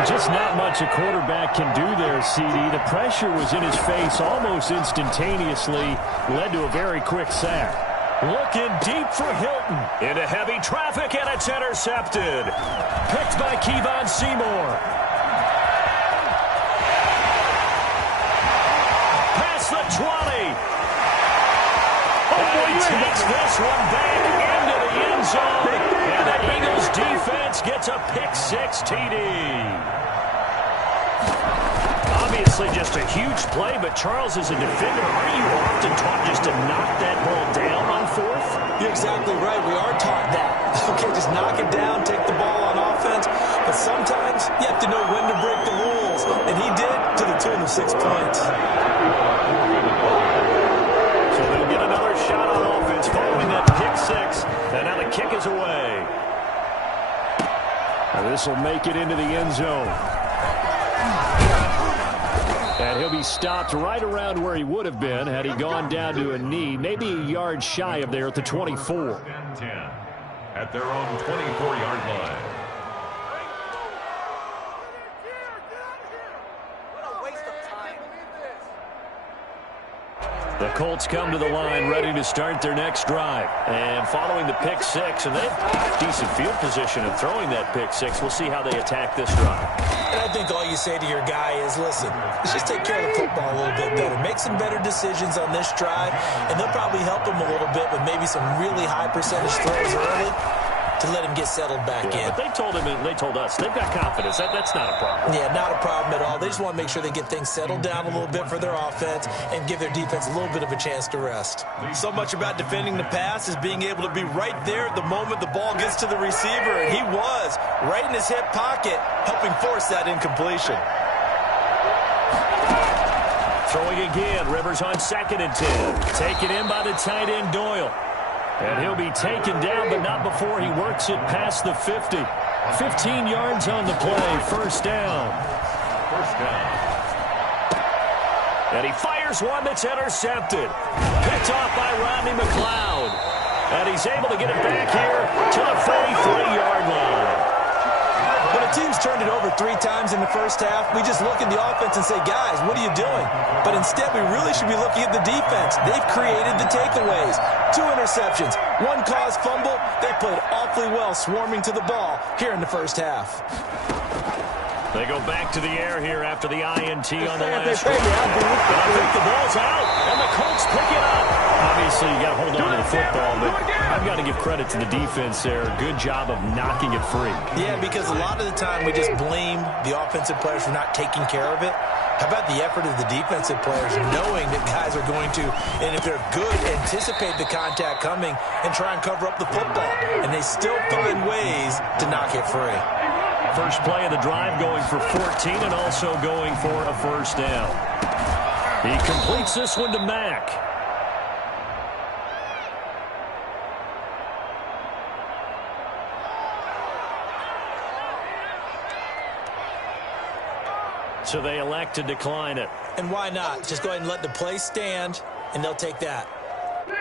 Just not much a quarterback can do there, CD. The pressure was in his face almost instantaneously, led to a very quick sack. Looking deep for Hilton. Into heavy traffic, and it's intercepted. Picked by Kevon Seymour. Past the 20. And he takes this one back into the end zone. And the Eagles defense gets a pick-6 TD. Obviously just a huge play, but Charles, as a defender, aren't you often taught just to knock that ball down on 4th? You're exactly right. We are taught that. Okay, just knock it down, take the ball on offense. But sometimes you have to know when to break the rule. goals, and he did to the tune of 6 points. So they'll get another shot on offense following that pick six, and now the kick is away. This will make it into the end zone. And he'll be stopped right around where he would have been had he gone down to a knee, maybe a yard shy of there at the 24. 10 at their own 24-yard line. The Colts come to the line ready to start their next drive. And following the pick six, and they have decent field position in throwing that pick six. We'll see how they attack this drive. And I think all you say to your guy is, listen, let's just take care of the football a little bit better. Make some better decisions on this drive, and they'll probably help him a little bit with maybe some really high percentage throws early to let him get settled back in. But they told him and they told us they've got confidence. That's not a problem. Yeah, not a problem at all. They just want to make sure they get things settled down a little bit for their offense and give their defense a little bit of a chance to rest. So much about defending the pass is being able to be right there at the moment the ball gets to the receiver, and he was right in his hip pocket, helping force that incompletion. Throwing again, Rivers on 2nd and 10. Taken in by the tight end Doyle. And he'll be taken down, but not before he works it past the 50. 15 yards on the play, first down. First down. And he fires one that's intercepted. Picked off by Rodney McLeod. And he's able to get it back here to the 43-yard line. When a team's turned it over 3 times in the first half, we just look at the offense and say, guys, what are you doing? But instead, we really should be looking at the defense. They've created the takeaways. 2 interceptions, 1 caused fumble. They played awfully well swarming to the ball here in the first half. They go back to the air here after the INT on the last one. And I think the ball's out, and the Colts pick it up. Obviously, you got to hold on to the football, but I've got to give credit to the defense there. Good job of knocking it free. Yeah, because a lot of the time we just blame the offensive players for not taking care of it. How about the effort of the defensive players knowing that guys are going to, and if they're good, anticipate the contact coming and try and cover up the football. And they still find ways to knock it free. First play of the drive going for 14 and also going for a first down. He completes this one to Mack. So they elect to decline it. And why not? Just go ahead and let the play stand, and they'll take that.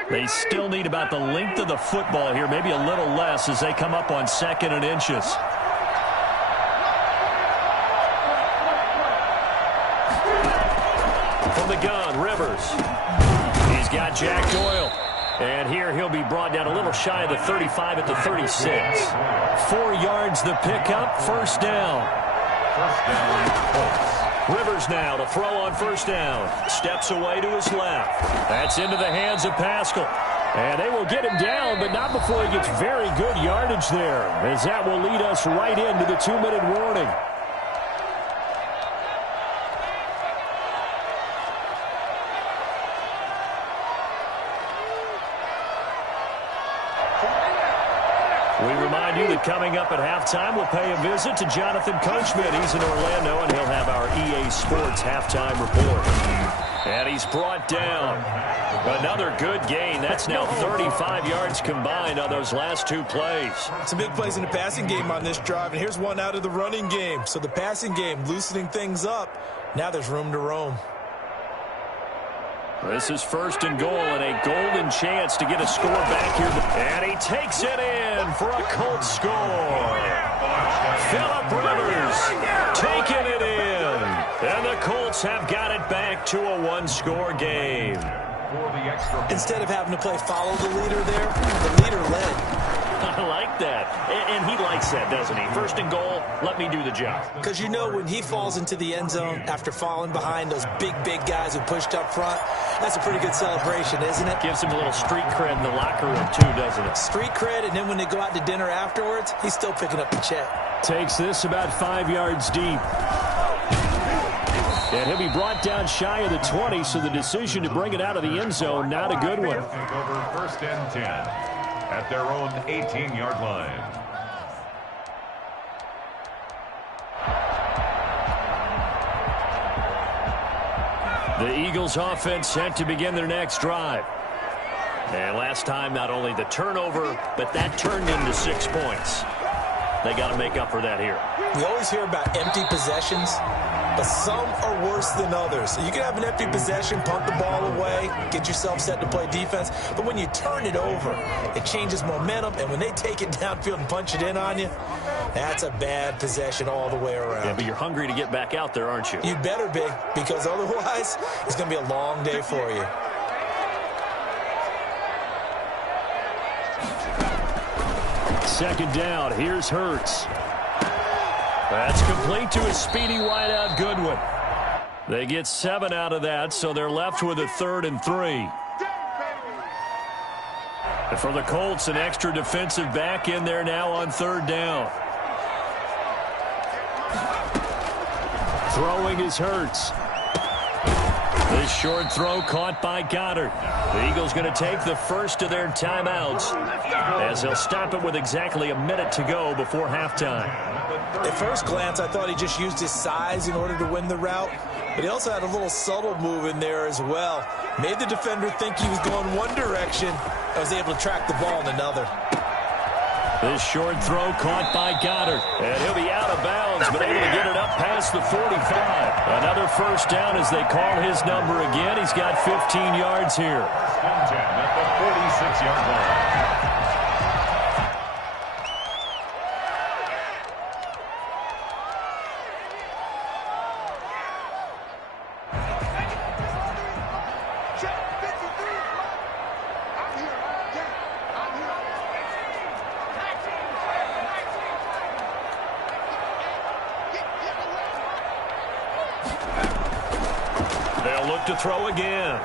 They still need about the length of the football here, maybe a little less as they come up on 2nd and inches. From the gun, Rivers. He's got Jack Doyle. And here he'll be brought down a little shy of the 35 at the 36. 4 yards the pickup, first down. First down. Rivers now to throw on first down. Steps away to his left. That's into the hands of Pascal. And they will get him down, but not before he gets very good yardage there, as that will lead us right into the 2-minute warning. We remind you that coming up at halftime, we'll pay a visit to Jonathan Coachman. He's in Orlando, and he'll have our EA Sports halftime report. And he's brought down. Another good gain. That's now 35 yards combined on those last 2 plays. Some big plays in the passing game on this drive, and here's one out of the running game. So the passing game loosening things up. Now there's room to roam. This is 1st and goal, and a golden chance to get a score back here. And he takes it in for a Colts score. Phillip Rivers taking it in. And the Colts have got it back to a 1-score game. Instead of having to play follow the leader there, the leader led. I like that. And he likes that, doesn't he? 1st and goal, let me do the job. Because you know when he falls into the end zone after falling behind those big guys who pushed up front, that's a pretty good celebration, isn't it? Gives him a little street cred in the locker room, too, doesn't it? Street cred, and then when they go out to dinner afterwards, he's still picking up the check. Takes this about 5 yards deep. And he'll be brought down shy of the 20, so the decision to bring it out of the end zone, not a good one. Take over 1st and 10 at their own 18-yard line. The Eagles offense set to begin their next drive. And last time, not only the turnover, but that turned into 6 points. They got to make up for that here. We always hear about empty possessions, but some are worse than others. You can have an empty possession, punt the ball away, get yourself set to play defense, but when you turn it over, it changes momentum, and when they take it downfield and punch it in on you, that's a bad possession all the way around. Yeah, but you're hungry to get back out there, aren't you? You better be, because otherwise, it's going to be a long day for you. Second down, here's Hurts. That's complete to a speedy wideout Goodwin. They get 7 out of that, so they're left with a 3rd and 3. And for the Colts, an extra defensive back in there now on 3rd down. Throwing is Hurts. This short throw caught by Goddard. The Eagles going to take the first of their timeouts as they'll stop it with exactly a minute to go before halftime. At first glance, I thought he just used his size in order to win the route, but he also had a little subtle move in there as well. Made the defender think he was going one direction. I was able to track the ball in another. This short throw caught by Goddard. And he'll be out of bounds, but able to get it up past the 45. Another first down as they call his number again. He's got 15 yards here. At the 46-yard line. They'll look to throw again.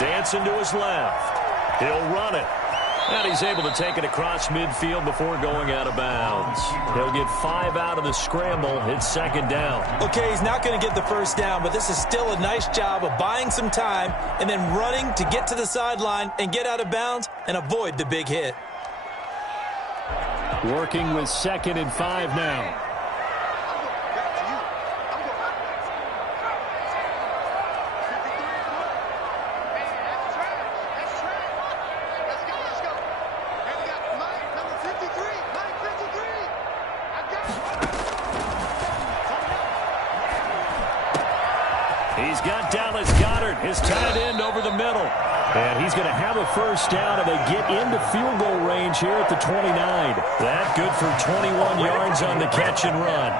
Dancing to his left. He'll run it. And he's able to take it across midfield before going out of bounds. He'll get 5 out of the scramble. It's second down. Okay, he's not going to get the first down, but this is still a nice job of buying some time and then running to get to the sideline and get out of bounds and avoid the big hit. Working with 2nd and 5 now. He's got Dallas Goedert, his tight end, over the middle. And he's going to have a first down, and they get into field goal range here at the 29. That good for 21 yards on the catch and run.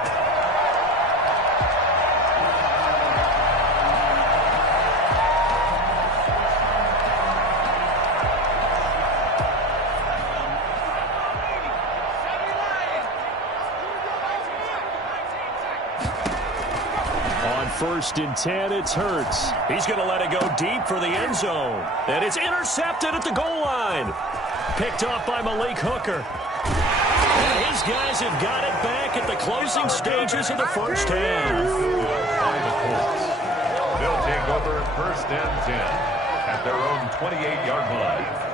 First and 10, it's Hurts. He's going to let it go deep for the end zone. And it's intercepted at the goal line. Picked off by Malik Hooker. And his guys have got it back at the closing stages of the first half. They'll take over first and 10 at their own 28-yard line.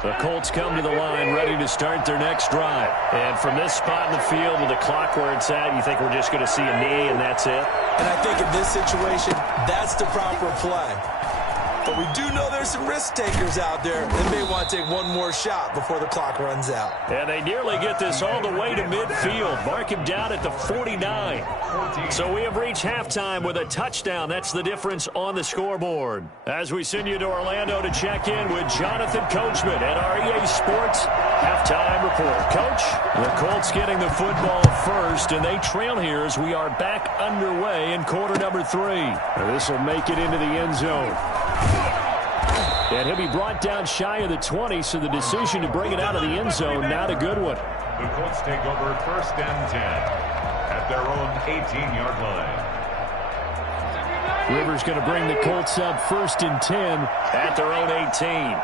The Colts come to the line ready to start their next drive. And from this spot in the field with the clock where it's at, you think we're just going to see a knee and that's it? And I think in this situation, that's the proper play. But we do know there's some risk takers out there that may want to take one more shot before the clock runs out. And they nearly get this all the way to midfield. Mark him down at the 49. So we have reached halftime with a touchdown. That's the difference on the scoreboard. As we send you to Orlando to check in with Jonathan Coachman at our EA Sports Halftime Report. Coach, the Colts getting the football first, and they trail here as we are back underway in quarter number 3. This will make it into the end zone. And he'll be brought down shy of the 20, so the decision to bring it out of the end zone, not a good one. The Colts take over first and 10 at their own 18-yard line. Rivers going to bring the Colts up first and 10 at their own 18.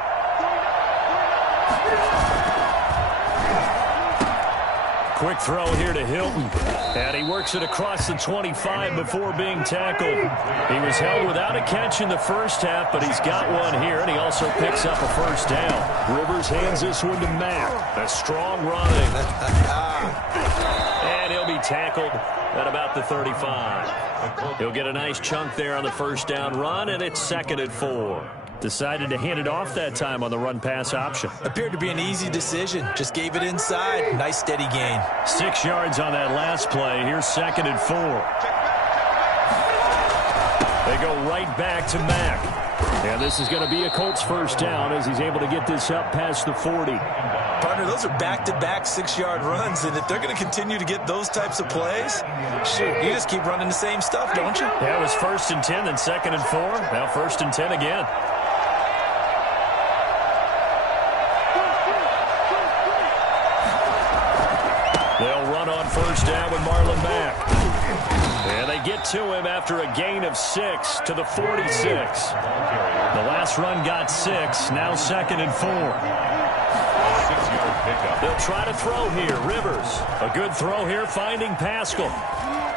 Quick throw here to Hilton. And he works it across the 25 before being tackled. He was held without a catch in the first half, but he's got one here, and he also picks up a first down. Rivers hands this one to Mack. A strong running. And he'll be tackled at about the 35. He'll get a nice chunk there on the first down run, and it's 2nd and 4. Decided to hand it off that time on the run-pass option. Appeared to be an easy decision. Just gave it inside. Nice steady gain. 6 yards on that last play. Here's 2nd and 4. They go right back to Mack. And this is going to be a Colts first down as he's able to get this up past the 40. Partner, those are back-to-back 6-yard runs, and if they're going to continue to get those types of plays, shoot, you just keep running the same stuff, don't you? Yeah, it was 1st and 10, then 2nd and 4. Now 1st and 10 again. They'll run on first down with Marlon Mack. And they get to him after a gain of 6 to the 46. The last run got 6, now 2nd and 4. 6-yard pickup. They'll try to throw here. Rivers. A good throw here, finding Pascal.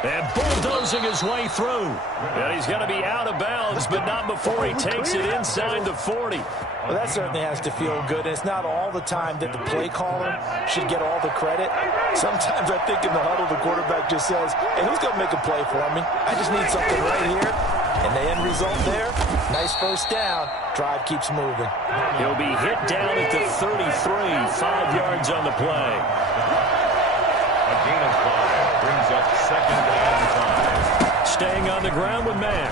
And bulldozing his way through. And he's going to be out of bounds, but not before he takes it inside the 40. Well, that certainly has to feel good. And it's not all the time that the play caller should get all the credit. Sometimes I think in the huddle, the quarterback just says, hey, who's going to make a play for me? I just need something right here. And the end result there, nice first down. Drive keeps moving. He'll be hit down at the 33, 5 yards on the play. A gain of 5 brings up 2nd and 5. Staying on the ground with Mack.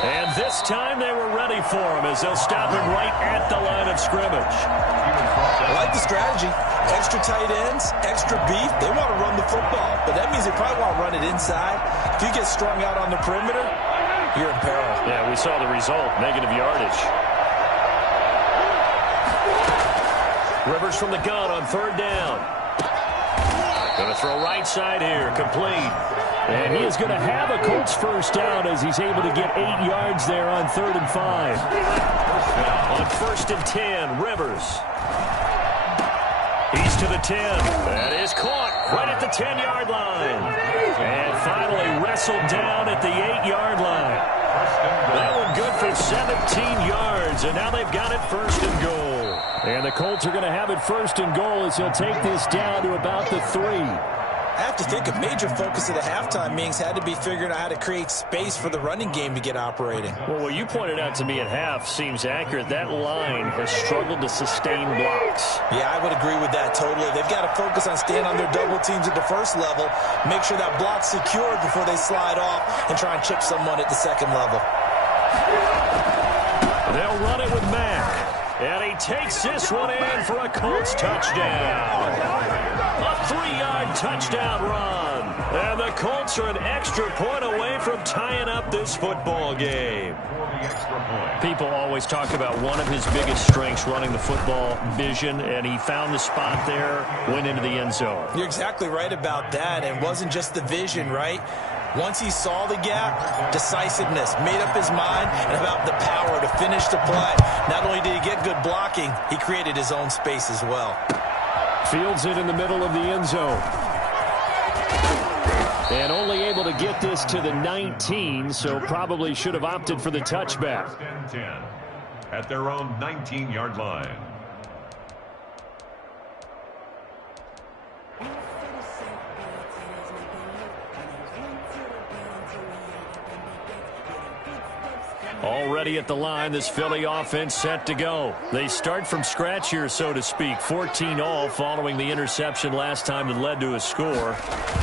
And this time they were ready for him as they'll stop him right at the line of scrimmage. I like the strategy. Extra tight ends, extra beef. They want to run the football, but that means they probably want to run it inside. If you get strung out on the perimeter, you're in peril. Yeah, we saw the result, negative yardage. Rivers from the gun on 3rd down. Going to throw right side here, complete. And he is going to have a Colts first down as he's able to get 8 yards there on 3rd and 5. On 1st and 10, Rivers. He's to the 10. That is caught right at the 10-yard line. And finally wrestled down at the 8-yard line. That one good for 17 yards, and now they've got it 1st and goal. And the Colts are going to have it 1st and goal as he'll take this down to about the 3. I have to think a major focus of the halftime meetings had to be figuring out how to create space for the running game to get operating. Well, what you pointed out to me at half seems accurate. That line has struggled to sustain blocks. Yeah, I would agree with that totally. They've got to focus on staying on their double teams at the first level, make sure that block's secured before they slide off and try and chip someone at the second level. They'll run it with Mack. And he takes this one in for a Colts touchdown. A 3-yard touchdown run. And the Colts are an extra point away from tying up this football game. People always talk about one of his biggest strengths running the football, vision, and he found the spot there, went into the end zone. You're exactly right about that. It wasn't just the vision, right? Once he saw the gap, decisiveness, made up his mind, and about the power to finish the play. Not only did he get good blocking, he created his own space as well. Fields it in the middle of the end zone. And only able to get this to the 19, so probably should have opted for the touchback. 1st and 10 at their own 19-yard line. Already at the line, this Philly offense set to go. They start from scratch here, so to speak. 14-all following the interception last time that led to a score.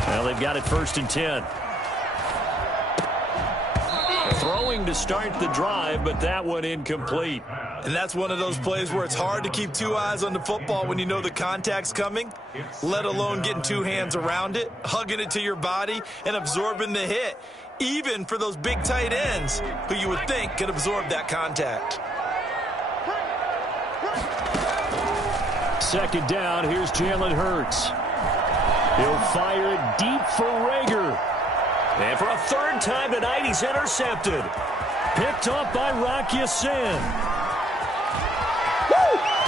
Now they've got it 1st and 10. Throwing to start the drive, but that one incomplete. And that's one of those plays where it's hard to keep 2 eyes on the football when you know the contact's coming, let alone getting 2 hands around it, hugging it to your body, and absorbing the hit. Even for those big tight ends who you would think could absorb that contact. 2nd down, here's Jalen Hurts. He'll fire it deep for Rager. And for a 3rd time tonight, he's intercepted. Picked up by Rock Ya-Sin.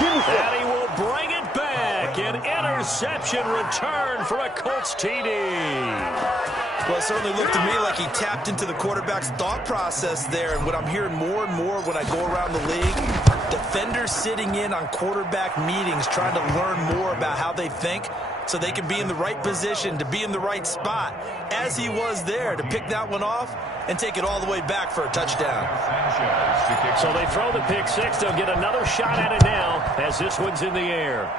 And he will bring it back. back, an interception return for a Colts TD. Well, it certainly looked to me like he tapped into the quarterback's thought process there. And what I'm hearing more and more when I go around the league, defenders sitting in on quarterback meetings trying to learn more about how they think so they can be in the right position, to be in the right spot, as he was there, to pick that one off and take it all the way back for a touchdown. So they throw the pick six. They'll get another shot at it now as this one's in the air.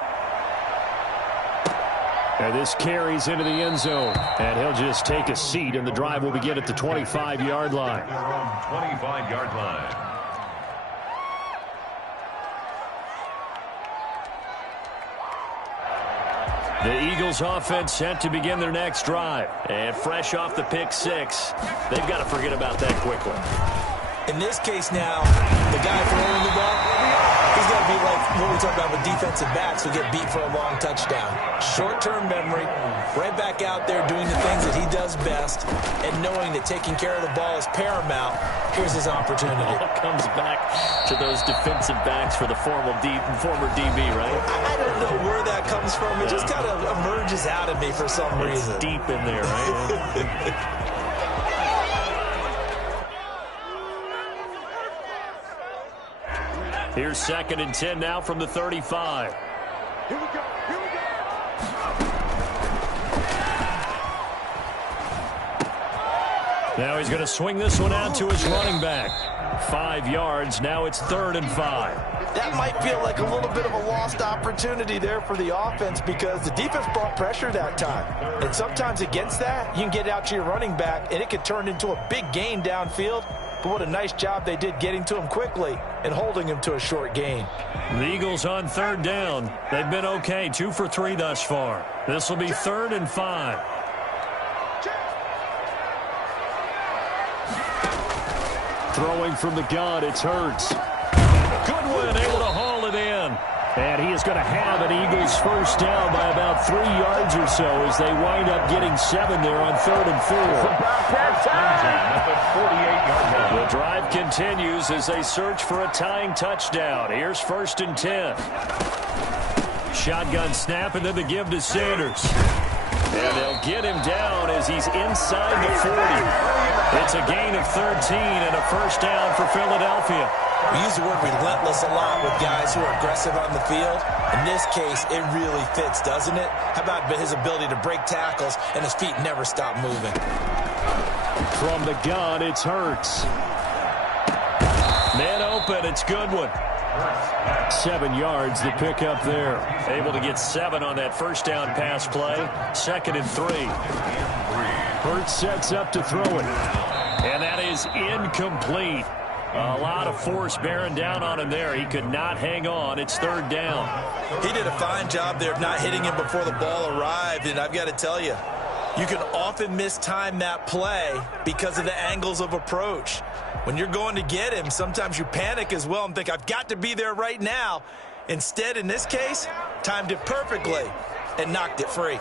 And this carries into the end zone. And he'll just take a seat, and the drive will begin at the 25-yard line. 25-yard line. The Eagles offense set to begin their next drive. And fresh off the pick six, they've got to forget about that quickly. In this case now, the guy throwing the ball, he's got to be like what we talk about with defensive backs who get beat for a long touchdown. Short-term memory, right back out there doing the things that he does best, and knowing that taking care of the ball is paramount. Here's his opportunity. It comes back to those defensive backs for the former DB, right? I don't know where that comes from. It just kind of emerges out of me for some reason. It's deep in there, right? Here's 2nd and 10 now from the 35. Here we go. Now he's going to swing this one out to his running back. 5 yards. Now it's 3rd and 5. That might feel like a little bit of a lost opportunity there for the offense because the defense brought pressure that time. And sometimes against that, you can get out to your running back, and it can turn into a big gain downfield. But what a nice job they did getting to him quickly and holding him to a short gain. The Eagles on 3rd down. They've been okay, 2 for 3 thus far. This will be 3rd and 5. Throwing from the gun, it's Hurts. Goodwin able to haul it in. And he is going to have an Eagles first down by about 3 yards or so as they wind up getting 7 there on 3rd and 4. The drive continues as they search for a tying touchdown. Here's 1st and 10. Shotgun snap and then the give to Sanders. And they'll get him down as he's inside the 40. It's a gain of 13 and a first down for Philadelphia. We use the word relentless a lot with guys who are aggressive on the field. In this case, it really fits, doesn't it? How about his ability to break tackles and his feet never stop moving? From the gun, it's Hurts. Man open, it's Goodwin. 7 yards, the pickup there. Able to get 7 on that first down pass play. 2nd and 3. Hurts sets up to throw it. And that is incomplete. A lot of force bearing down on him there. He could not hang on. It's 3rd down. He did a fine job there of not hitting him before the ball arrived. And I've got to tell you, you can often mistime that play because of the angles of approach. When you're going to get him, sometimes you panic as well and think, I've got to be there right now. Instead, in this case, timed it perfectly and knocked it free.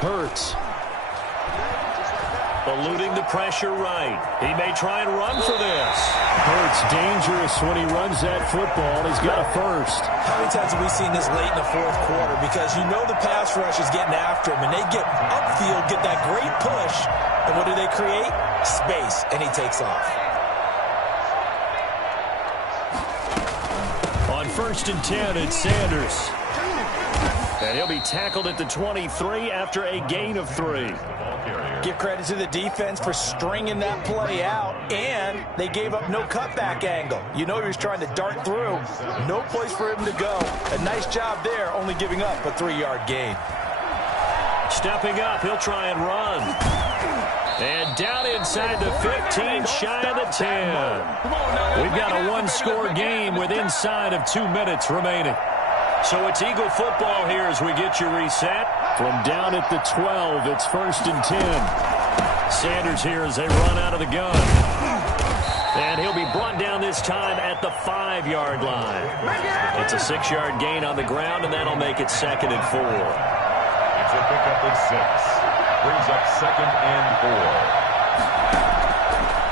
Hurts. Eluding the pressure right. He may try and run for this. Hurts dangerous when he runs that football. He's got a first. How many times have we seen this late in the 4th quarter? Because you know the pass rush is getting after him, and they get upfield, get that great push, and what do they create? Space, and he takes off. On 1st and 10, it's Sanders. And he'll be tackled at the 23 after a gain of 3. Give credit to the defense for stringing that play out, and they gave up no cutback angle. You know he was trying to dart through. No place for him to go. A nice job there, only giving up a 3-yard gain. Stepping up, he'll try and run. And down inside the 15, shy of the 10. We've got a one-score game with inside of 2 minutes remaining. So it's Eagle football here as we get you reset. From down at the 12, it's 1st and 10. Sanders here as they run out of the gun. And he'll be brought down this time at the 5-yard line. A It's a 6-yard gain on the ground, and that'll make it 2nd and 4. It's a pickup of 6. Brings up 2nd and 4.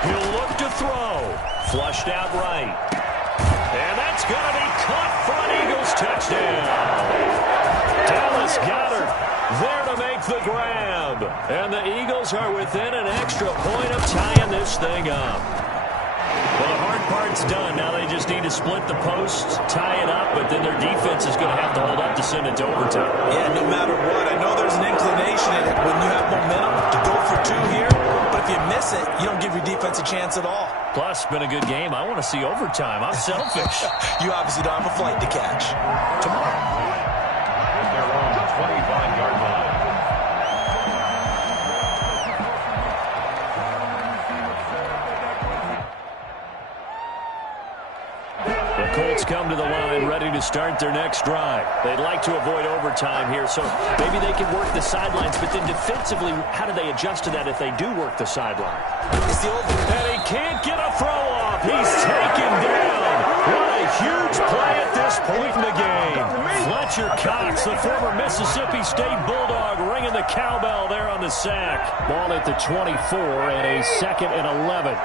He'll look to throw. Flushed out right. And that's going to be caught for an Eagles touchdown. Dallas Goedert there to make the grab. And the Eagles are within an extra point of tying this thing up. Well, the hard part's done. Now they just need to split the posts, tie it up, but then their defense is going to have to hold up to send it to overtime. Yeah, no matter what. I know there's an inclination in it when you have momentum to go for 2 here, but if you miss it, you don't give your defense a chance at all. Plus, it's been a good game. I want to see overtime. I'm selfish. You obviously don't have a flight to catch. Tomorrow. At their own 25-yard line. Colts come to the line ready to start their next drive. They'd like to avoid overtime here, so maybe they can work the sidelines, but then defensively, how do they adjust to that if they do work the sideline? It's the old... And he can't get a throw off. He's taken down. What a huge play at this point in the game. Fletcher Cox, the former Mississippi State Bulldog, ringing the cowbell there on the sack. Ball at the 24 and a 2nd and 11.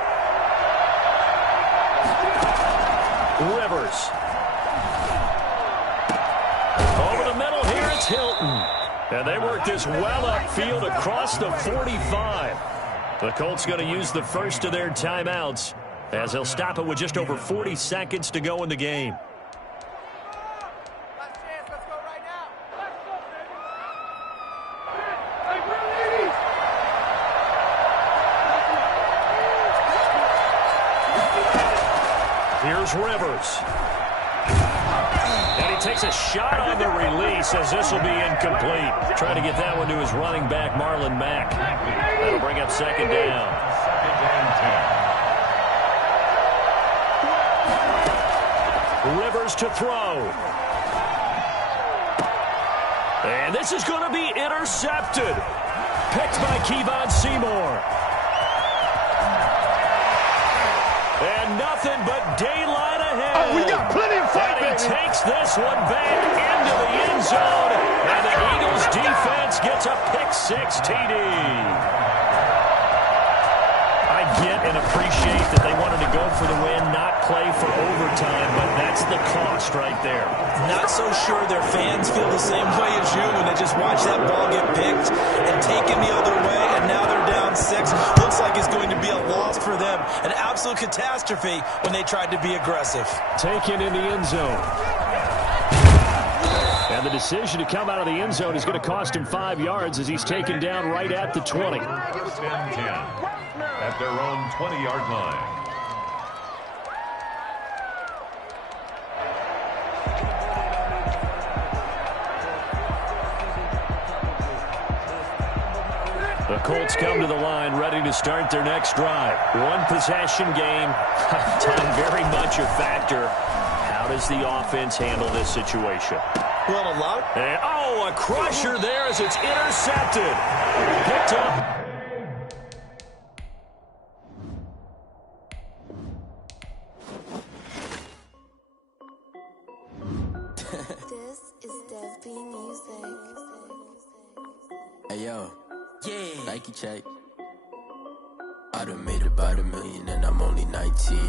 Rivers. Over the middle here, it's Hilton. And they work this well upfield across the 45. The Colts going to use the first of their timeouts as they'll stop it with just over 40 seconds to go in the game. Here's Rivers. And he takes a shot on the release as this will be incomplete. Trying to get that one to his running back, Marlon Mack. That'll bring up 2nd down. 2nd and 10. Rivers to throw. And this is going to be intercepted. Picked by Kevon Seymour. And nothing but daylight ahead. Oh, we got plenty of fight, and he baby. takes this one back into the end zone. And the Eagles defense gets a pick-6 TD. I get and appreciate that they wanted to go for the win, not play for overtime, but that's the cost right there. Not so sure their fans feel the same way as you when they just watch that ball get picked and taken the other way, and now they're down 6. Looks like it's going to be a loss for them. An absolute catastrophe when they tried to be aggressive. Taken in the end zone. And the decision to come out of the end zone is going to cost him 5 yards as he's taken down right at the 20. 1st and 10. At their own 20-yard line. The Colts come to the line ready to start their next drive. One possession game. Time very much a factor. How does the offense handle this situation? Well, a lot. And, oh, a crusher there as it's intercepted. Picked up. This is Dev B Music. Hey yo, yeah, Nike check. I done made about $1 million and I'm only 19.